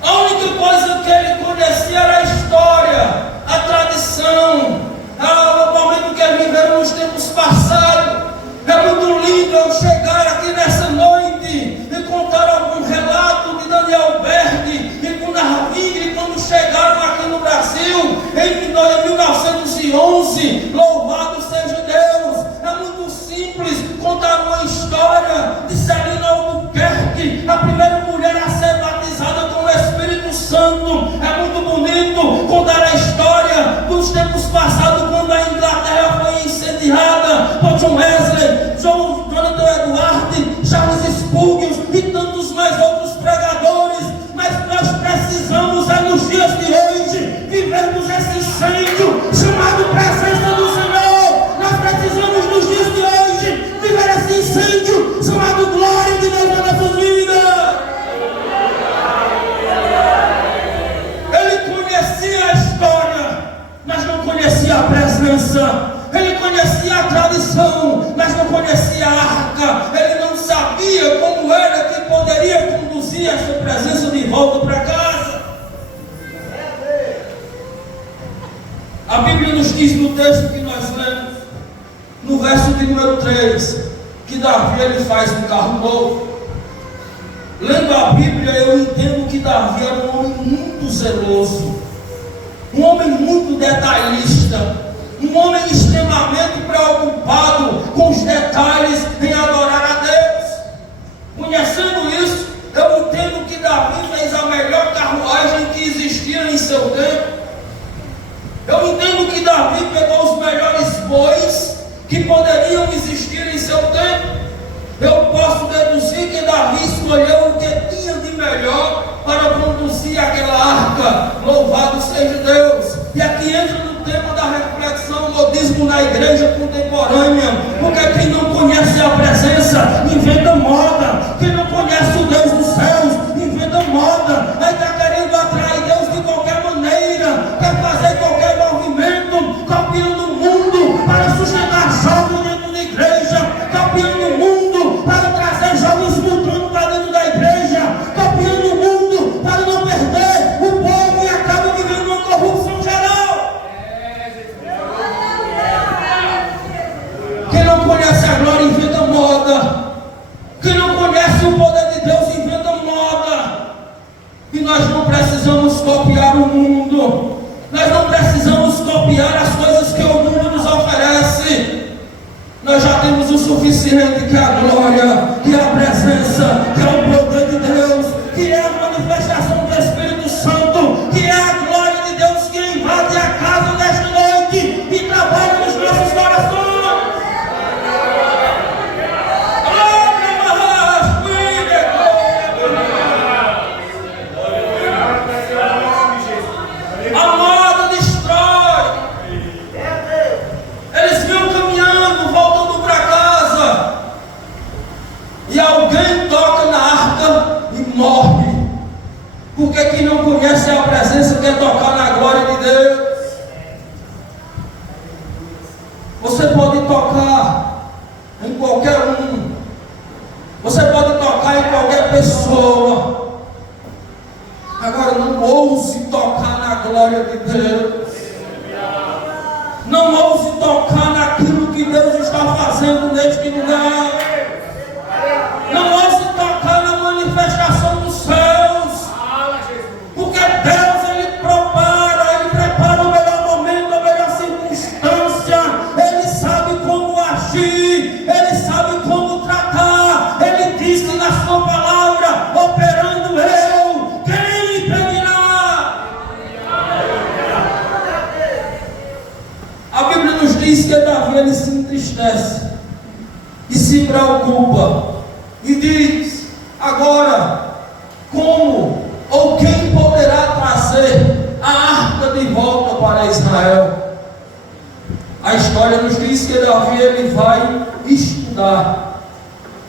A única coisa que ele conhecia era a história, a tradição, o momento que eles viveram nos tempos passados. É muito lindo eu chegar aqui nessa noite e contar algum relato de Daniel Berg e com Narvigre, quando chegaram aqui no Brasil em 1911. Louvado seja Deus! É muito simples contar uma história de Celina Albuquerque, a primeira mulher a ser batizada com o Espírito Santo. É muito bonito contar a história dos tempos passados, quando a Inglaterra foi incendiada por John Wesley, Jonathan Edwards, Charles Spurgeon e tantos mais outros pregadores. Mas nós precisamos, nos dias de hoje, vivermos esse incêndio chamado presença do Senhor. Nós precisamos, nos dias de hoje, viver esse incêndio chamado glória de Deus na nossa vida. Ele conhecia a história, mas não conhecia a presença. Ele conhecia a tradição, mas não conhecia a arca. Ele não sabia como era que poderia conduzir essa presença de volta para casa. A Bíblia nos diz no texto que nós lemos, no verso de número 3, que Davi ele faz um carro novo. Lendo a Bíblia, eu entendo que Davi era um homem muito zeloso, um homem muito detalhista, um homem extremamente preocupado com os detalhes em adorar a Deus. Conhecendo isso, eu entendo que Davi fez a melhor carruagem que existia em seu tempo. Eu entendo que Davi pegou os melhores bois que poderiam existir em seu tempo. Eu posso deduzir que Davi escolheu o que tinha de melhor para conduzir aquela arca. Louvado seja Deus! E aqui entra no tema da reflexão, o modismo na igreja contemporânea. Porque quem não conhece a presença, inventa moda. Quem não conhece o Deus dos céus, inventa moda. Aí está querendo atrair Deus de qualquer maneira, quer fazer qualquer movimento, copiando o mundo para sustentar jovens dentro da igreja, copiando o mundo para trazer jovens mudando para dentro da igreja, copiando o mundo para não perder o povo e acaba vivendo uma corrupção geral. Quem não conhece a glória inventa moda. Quem não conhece o poder de Deus inventa moda. E nós não precisamos copiar o mundo. Nós não precisamos copiar as coisas que o mundo nos oferece. Nós já temos o suficiente, que é a glória, que é a presença, que é o poder de Deus, que é a manifestação do Espírito Santo, que é a glória de Deus que invade a casa nesta noite e trabalha nos nossos corações. A moda destrói. Eles vinham caminhando, voltando para casa, e alguém toca na arca e morre. Porque quem não conhece a presença quer tocar na glória de Deus. Você pode tocar em qualquer um. Você pode tocar em qualquer pessoa. Agora não ouse tocar na glória de Deus. Não ouse tocar naquilo que Deus está fazendo neste lugar. Não ouse tocar na manifestação dos céus. Porque Deus ele prepara o melhor momento, a melhor circunstância. Ele sabe como agir, ele sabe como tratar. Ele disse na sua palavra: operando eu, quem me impedirá? A diz que Davi ele se entristece e se preocupa e diz: agora, como ou quem poderá trazer a arca de volta para Israel? A história nos diz que Davi ele vai estudar,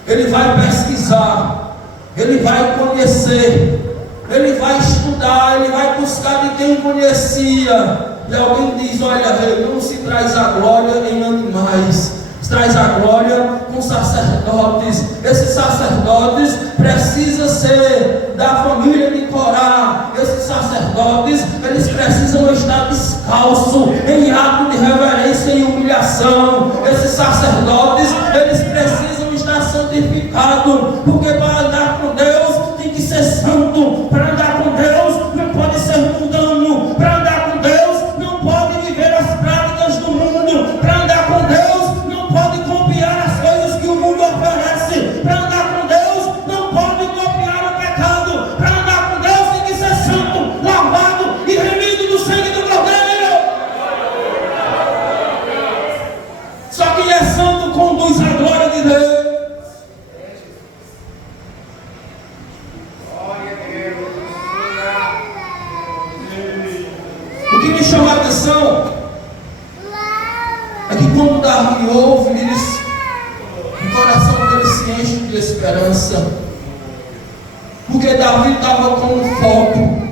ele vai pesquisar, ele vai conhecer, ele vai estudar, ele vai buscar de quem conhecia. E alguém diz: olha, rei, não se traz a glória em animais, se traz a glória com sacerdotes. Esses sacerdotes precisam ser da família de Corá. Esses sacerdotes, eles precisam estar descalços, em ato de reverência e humilhação. Esses sacerdotes, eles precisam estar santificados, porque para andar com Deus tem que ser santo. Para andar com Deus não pode ser mundano. Para andar com Deus não pode viver as práticas do mundo. Para andar com Deus não pode copiar as coisas que o mundo oferece. Para andar com Deus não pode copiar o pecado. Para andar com Deus tem que ser santo, lavado e remido do sangue do Cordeiro. Só quem é santo conduz a glória de Deus. O que me chama a atenção é que quando Davi ouve, o coração dele se enche de esperança, porque Davi estava com um foco.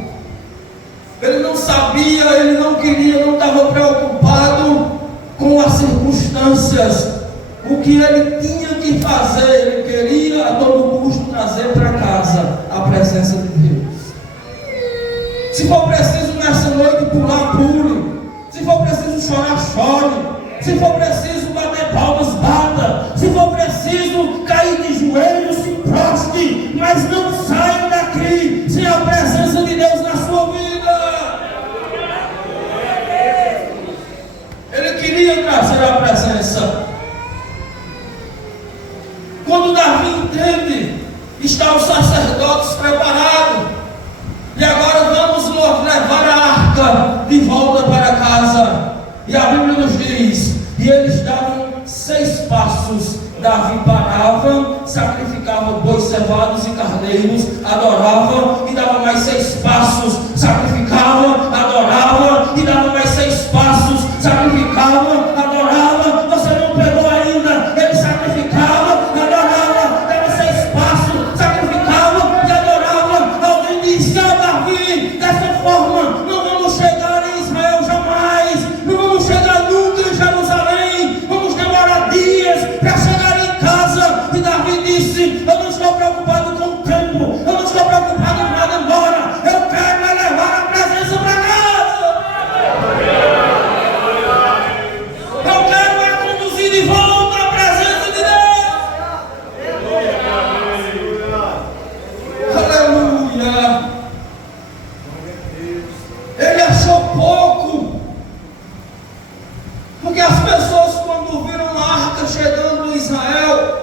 Ele não sabia, ele não queria, não estava preocupado com as circunstâncias. O que ele tinha que fazer, ele queria a todo custo trazer para casa a presença de Deus. Se for preciso nessa noite pular, pule. Se for preciso chorar, chore. Se for preciso bater palmas, bata. Se for preciso cair de joelhos, se proste. Mas não saia daqui sem a presença de Deus na sua vida. Ele queria trazer a presença. Quando Davi entende, está os sacerdotes preparados. E agora vamos levar a arca de volta para casa. E a Bíblia nos diz: e eles davam 6 passos. Davi parava, sacrificava bois cevados e carneiros, adorava e dava mais 6 passos, sacrificava, adorava e dava mais 6 passos, sacrificava, adorava. Você não pegou ainda? Ele sacrificava, adorava, dava 6 passos, sacrificava e adorava. Alguém diz: ah, Davi, dessa forma não vamos chegar em Israel jamais, não vamos chegar nunca em Jerusalém, vamos demorar dias para chegar em casa. E Davi disse: eu não estou preocupado com o tempo, eu não estou preocupado em nada embora, eu quero é levar a presença para casa. Eu quero é conduzir de volta a presença de Deus. Aleluia. Ele achou pouco, porque as pessoas, quando viram a arca chegando em Israel,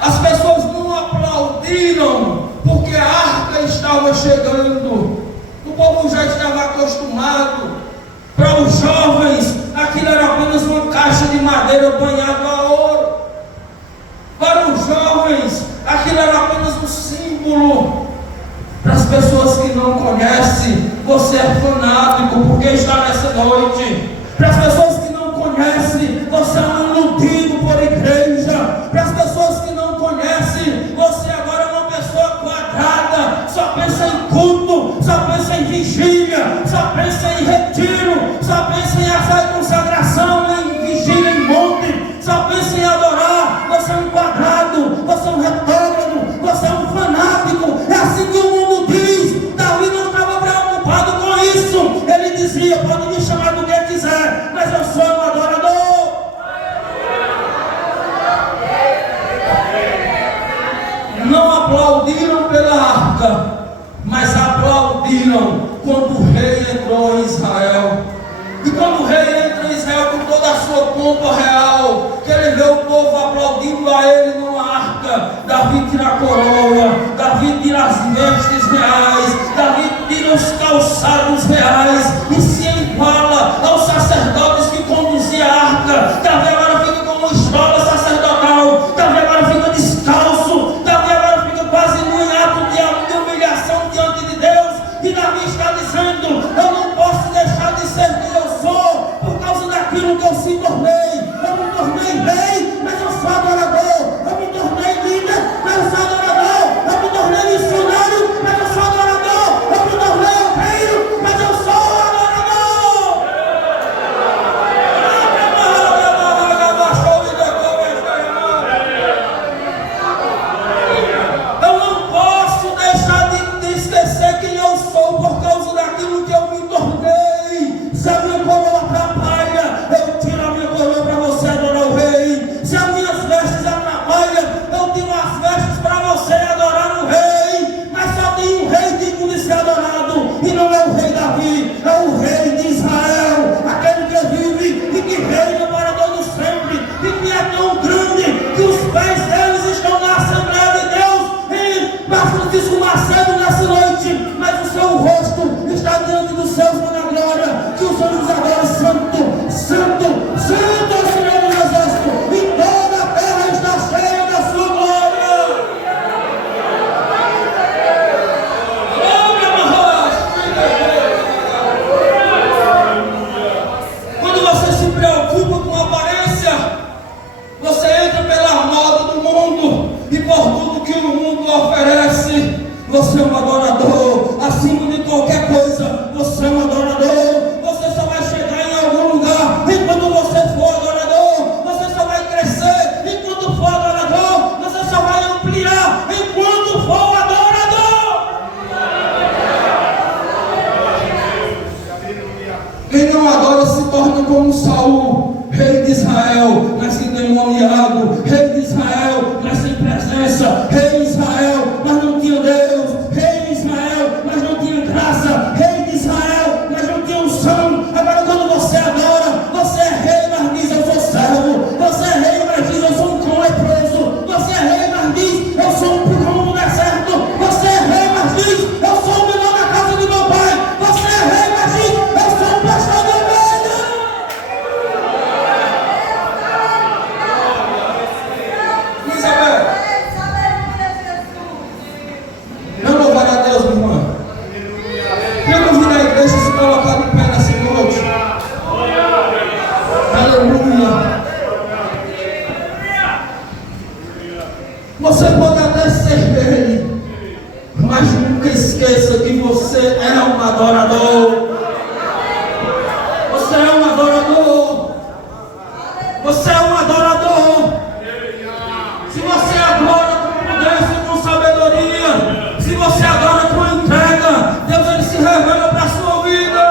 as pessoas não aplaudiram, porque a arca estava chegando. O povo já estava acostumado. Para os jovens, aquilo era apenas uma caixa de madeira banhada a ouro. Para os jovens, aquilo era apenas um símbolo. Para as pessoas que não conhecem, você é fanático porque está nessa noite. Para as pessoas que não conhecem, você é um iludido por igreja. Para as pessoas que não conhecem, você agora é uma pessoa quadrada, só pensa em culto, só pensa em vigília, só pensa em retiro, só pensa em essa consagração, em vigília em monte, só pensa em adorar. Você é um quadrado, você é um retrógrado, você é um fanático. É assim que o mundo diz. Davi não estava preocupado com isso. Ele dizia: pode me chamar do que quiser, mas eu sou um adorador. Não aplaudiram pela arca, mas aplaudiram quando o rei entrou em Israel. E quando o rei entra em Israel com toda a sua pompa real, que ele vê o povo aplaudindo a ele numa arca, Davi tira a coroa, Davi tira as vestes reais, Davi tira os calçados reais e se embala aos sacerdotes que conduziam a arca. tornei rei, mas eu sou adorador. Eu me tornei líder, mas eu sou adorador. Eu me tornei missionário, mas eu sou adorador. Eu me tornei obreiro, mas eu sou adorador. Eu não posso deixar de esquecer quem eu sou por causa daquilo que eu me tornei. Se a minha coroa atrapalha, eu tiro a minha coroa para você adorar o rei. Se as minhas vestes atrapalham, eu tiro as vestes para você adorar o rei. Mas só tem um rei digno de ser adorado, e não é o rei Davi, é o rei de Israel, aquele que vive e que reina para todo sempre, e que é tão grande que os pés deles estão na Assembleia de Deus em Francisco Macedo nessa noite, mas o seu rosto está diante dos céus na glória, que os homens agora santo, santo, santo é o Senhor dos Exércitos, e toda a terra está cheia da sua glória. Quando você se preocupa com a aparência, você entra pela moda do mundo, e por tudo que o mundo oferece, você é um adorador. Acima de qualquer coisa, você é um adorador. Você só vai chegar em algum lugar enquanto você for adorador. Você só vai crescer enquanto for adorador. Você só vai ampliar enquanto for adorador. Quem não adora se torna como Saul, rei de Israel, mas endemoniado, rei de Israel, mas sem presença, rei de Israel, mas não tinha Deus, rei de Israel, mas não tinha graça, rei de Israel, mas não tinha unção. Agora quando você adora, você é rei, mas diz eu sou servo, você é rei, mas diz eu sou um cão leproso, você é rei, mas diz eu sou um pulmão no deserto, você é rei, mas diz eu sou o menor da casa de meu pai, você é rei, mas diz eu sou um pastor de ovelha. Isabel, não louvar a Deus, minha irmã. Eu não vi na igreja se colocar de pé nessa noite. Aleluia. Você pode até ser rei, mas nunca esqueça que você é um adorador. Você é um adorador. Você é um adorador. Se você adora com prudência e com sabedoria, se você adora com entrega, Deus ele se revela para a sua vida.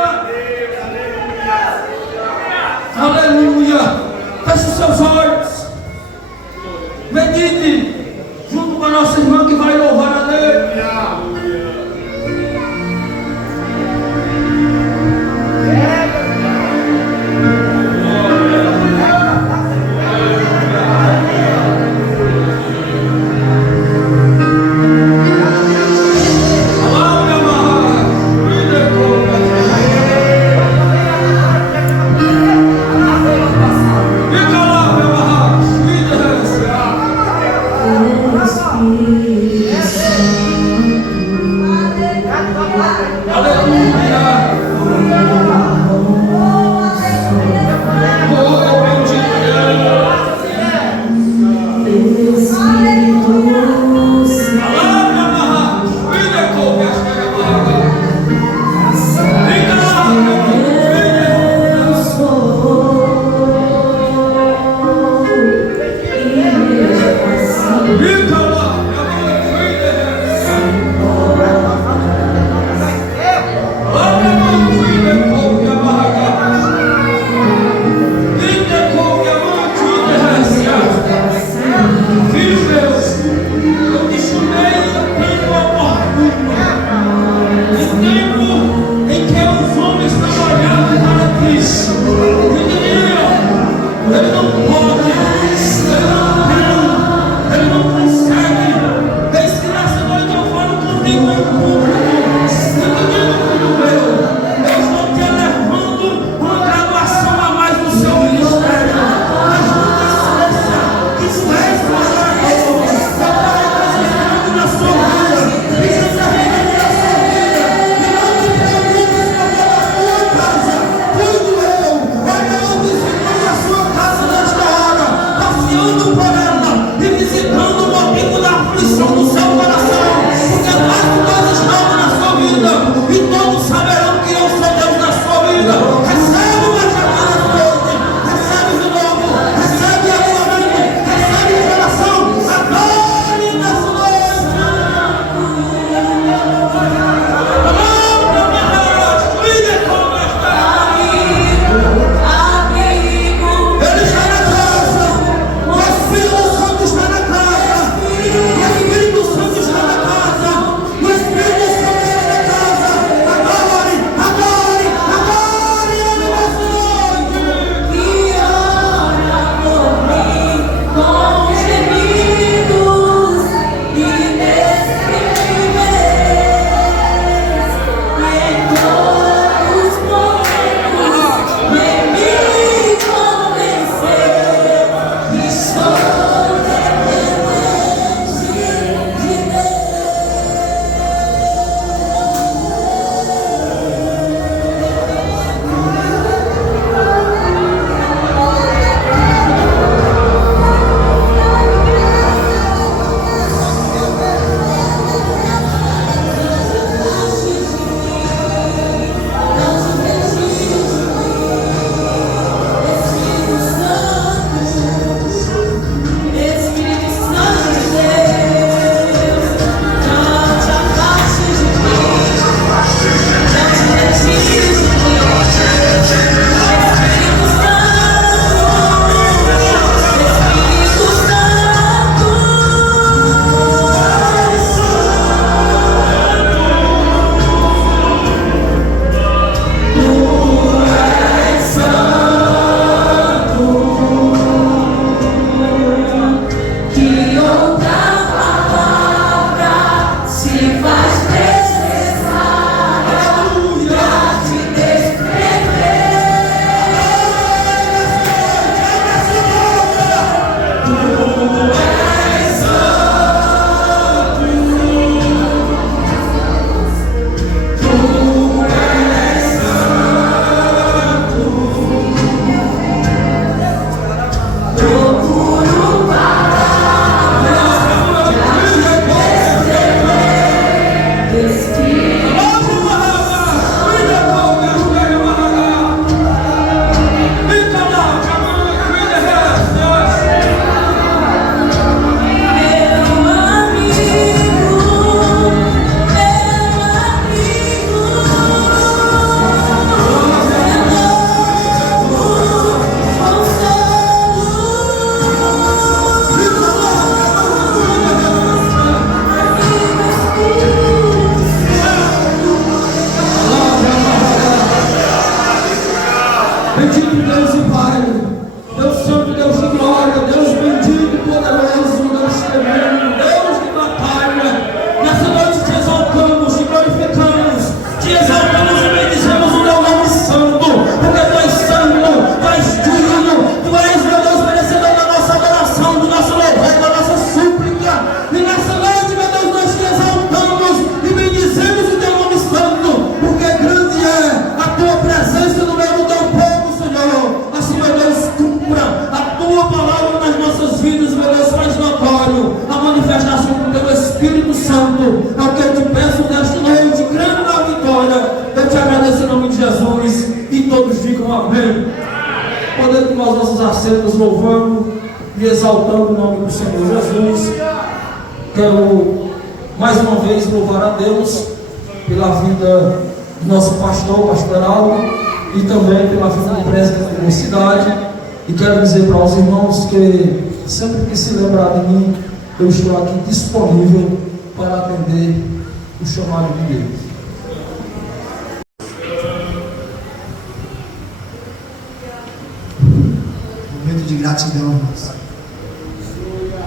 Aleluia. Feche os seus olhos. Medite junto com a nossa irmã que vai louvar a Deus. Espírito Bendito Deus e Pai, Deus Santo, Deus de glória, Deus bendito e poderoso, Deus tremendo, Deus de batalha. Nessa noite te exaltamos, te glorificamos, te exaltamos e bendizemos o teu nome santo, porque tu és santo, tu és digno, tu és, meu Deus, merecedor da nossa adoração, do nosso louvor, da nossa súplica. E nessa noite, meu Deus, nós te exaltamos e bendizemos o teu nome santo, porque grande é a tua presença no meio do teu povo, Senhor. Assim, meu Deus, cumpra a tua palavra nas nossas vidas, meu Deus, faz notório a manifestação do teu Espírito Santo. É o que eu te peço nesta noite, grande na vitória. Eu te agradeço em nome de Jesus e todos digam amém. Podendo tomar os nossos assentos, louvando e exaltando o nome do Senhor Jesus. Quero mais uma vez louvar a Deus pela vida do nosso pastor Aldo, e também pela vida do presidente da cidade. E quero dizer para os irmãos que sempre que se lembrar de mim, eu estou aqui disponível para atender o chamado de Deus. Momento de gratidão, irmãos.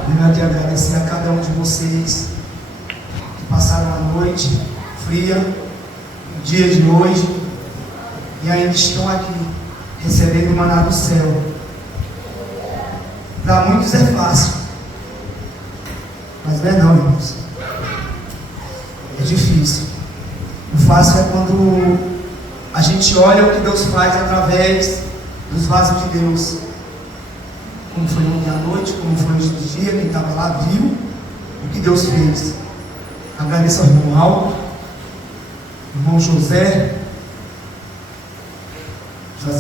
Venho aqui agradecer a cada um de vocês que passaram a noite fria, o dia de hoje, e ainda estão aqui recebendo o maná do céu. Para muitos é fácil, mas não é não, irmãos. É difícil. O fácil é quando a gente olha o que Deus faz através dos vasos de Deus. Como foi ontem à noite, como foi hoje de dia, quem estava lá viu o que Deus fez. Agradeço ao irmão Aldo, irmão José, a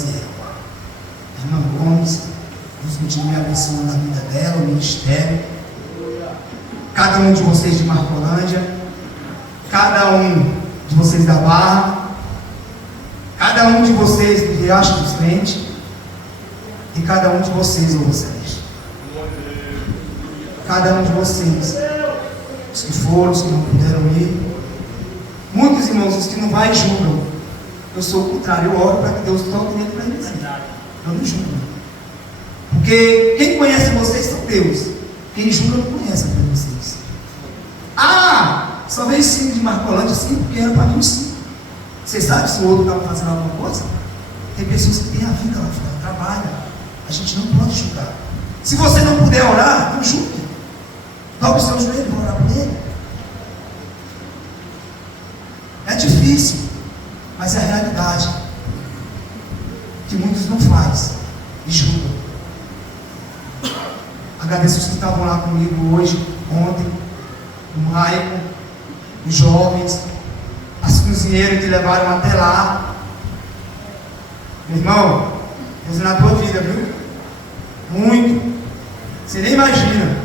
irmã Gomes, Deus continue abençoando a vida dela, o ministério. Cada um de vocês de Marcolândia, cada um de vocês da Barra, cada um de vocês do Riacho dos Crentes, e cada um de vocês, ou vocês. Cada um de vocês, os que foram, os que não puderam ir. Muitos irmãos, os que não vai julgam. Eu sou o contrário, eu oro para que Deus toque dentro para eles. Eu não julgo. Porque quem conhece vocês são Deus. Quem julga não conhece para vocês. Ah, só veio 5 de Marcolândia, 5 porque era para mim 5. Vocês sabem se o outro estava fazendo alguma coisa? Tem pessoas que têm a vida lá fora, trabalham. A gente não pode julgar. Se você não puder orar, não julgue. Dobre o seu joelho e orar por ele. É difícil, mas é a realidade que muitos não fazem e julgam. Agradeço os que estavam lá comigo hoje, ontem, o Maicon, os jovens, as cozinheiras que levaram até lá. Meu irmão, Deus é na tua vida, viu? Muito. Você nem imagina.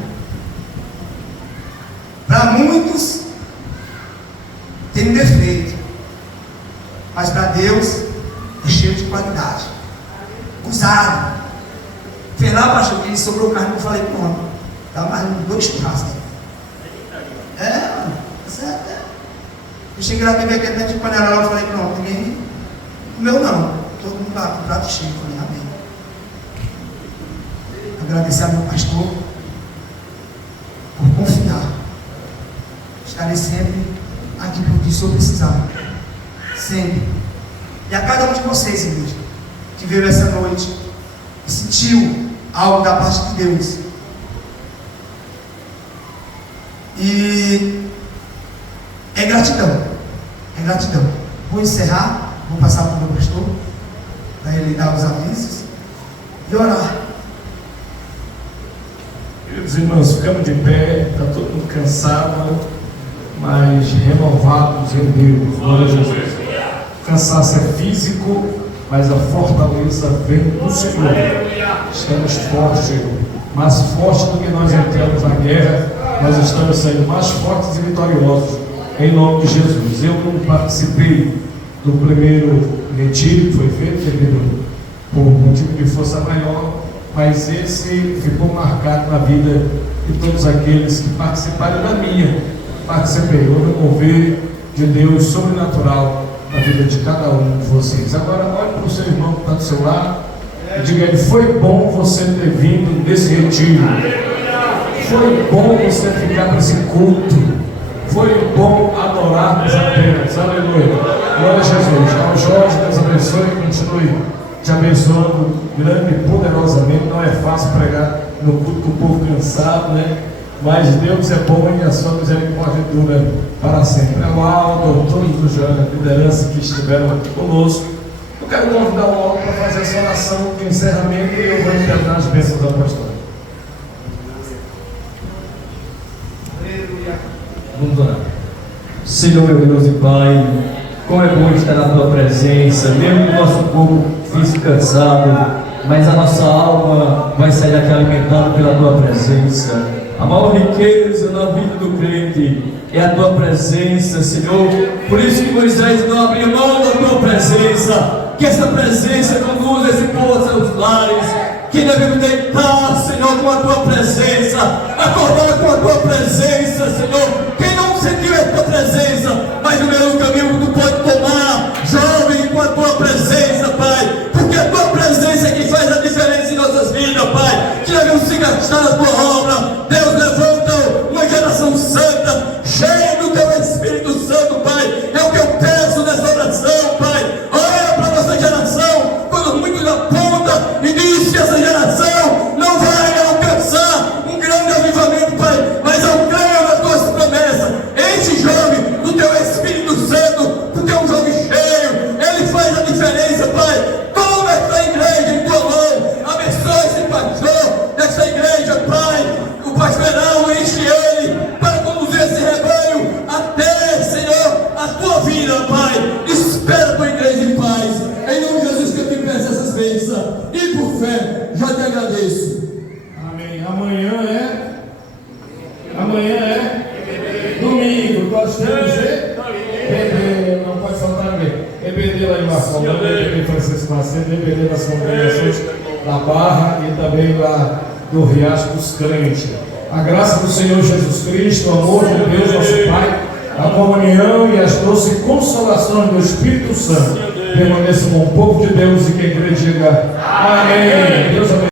Para muitos tem um defeito, mas para Deus é cheio de qualidade. Usado. Fez lá, pastor, que sobrou carne, eu falei, pronto, dá mais 2 churrascos. Mano, certo? Eu cheguei lá, teve aquele tanto de panela lá, eu falei, pronto, ninguém comeu não. Todo mundo lá com o prato cheio, eu falei, amém. Agradecer ao meu pastor por confiar. Estarei sempre aqui por que o senhor precisar. Sempre. E a cada um de vocês, igreja, que veio essa noite e sentiu algo da parte de Deus. E é gratidão. É gratidão. Vou encerrar, vou passar para o meu pastor, para ele dar os avisos e orar. Queridos irmãos, ficamos de pé, está todo mundo cansado, mas renovados em Deus. Glória a Jesus. O cansaço é físico, mas a fortaleza vem do Senhor. Estamos fortes, Senhor. Mais fortes do que nós entramos na guerra, nós estamos saindo mais fortes e vitoriosos, em nome de Jesus. Eu não participei do primeiro retiro que foi feito, devido por motivo de força maior, mas esse ficou marcado na vida de todos aqueles que participaram da minha. Participei, houve um mover de Deus sobrenatural na vida de cada um de vocês. Agora, olhe para o seu irmão que está do seu lado e diga a ele: foi bom você ter vindo nesse retiro. Foi bom você ficar nesse culto. Foi bom adorarmos apenas. Aleluia. Glória a Jesus. Ao Jorge, Deus abençoe e continue te abençoando grande e poderosamente. Não é fácil pregar no culto com o povo cansado, né? Mas Deus é bom e a sua misericórdia dura para sempre. Ao Aldo, todos os lideranças que estiveram aqui conosco, eu quero convidar o Aldo para fazer essa oração de encerramento e eu vou entregar as bênçãos da pastora. Vamos orar. Senhor, meu Deus e Pai, como é bom estar na Tua presença, mesmo que o nosso corpo físico cansado, mas a nossa alma vai sair daqui alimentada pela Tua presença. A maior riqueza na vida do crente é a Tua presença, Senhor. Por isso que Moisés não abriu mão da Tua presença, que essa presença conduz esse povo aos seus lares, que devemos deitar, Senhor, com a Tua presença, acordar com a Tua presença, Senhor. Quem não sentiu a Tua presença, mas o mesmo caminho Tu pode tomar, jovem, com a Tua presença, Pai, porque a Tua presença é que faz a diferença em nossas vidas, Pai. Que devemos se gastar na Tua obra. Deus, levanta uma geração santa, cheia do Teu Espírito Santo, Pai. É o que eu peço nessa oração, Pai. Olha para a nossa geração, quando muitos apontam e diz que essa geração não vai alcançar um grande avivamento, Pai, mas eu creio nas Tuas promessas. Enche, jovem, do Teu Espírito Santo, porque é um jovem cheio, ele faz a diferença, Pai. Toma esta igreja em Tua mão, abençoa esse pastor desta igreja, Pai. O pastorão, enche ele para conduzir esse rebanho até, Senhor, a Tua vida, Pai. Espera a Tua igreja em paz. Em nome de Jesus que eu te peço essas bênçãos e por fé já te agradeço. Amém. Amanhã é domingo. Nós temos EBD, não pode faltar ninguém. EBD lá em Marcão, EBD Francisco Macedo, EBD das congregações da Barra e também lá do Riacho dos Crentes. A graça do Senhor Jesus Cristo, o amor de Deus nosso Pai, a comunhão e as doces consolações do Espírito Santo permaneçam com o povo de Deus e que a igreja diga amém. Deus abençoe.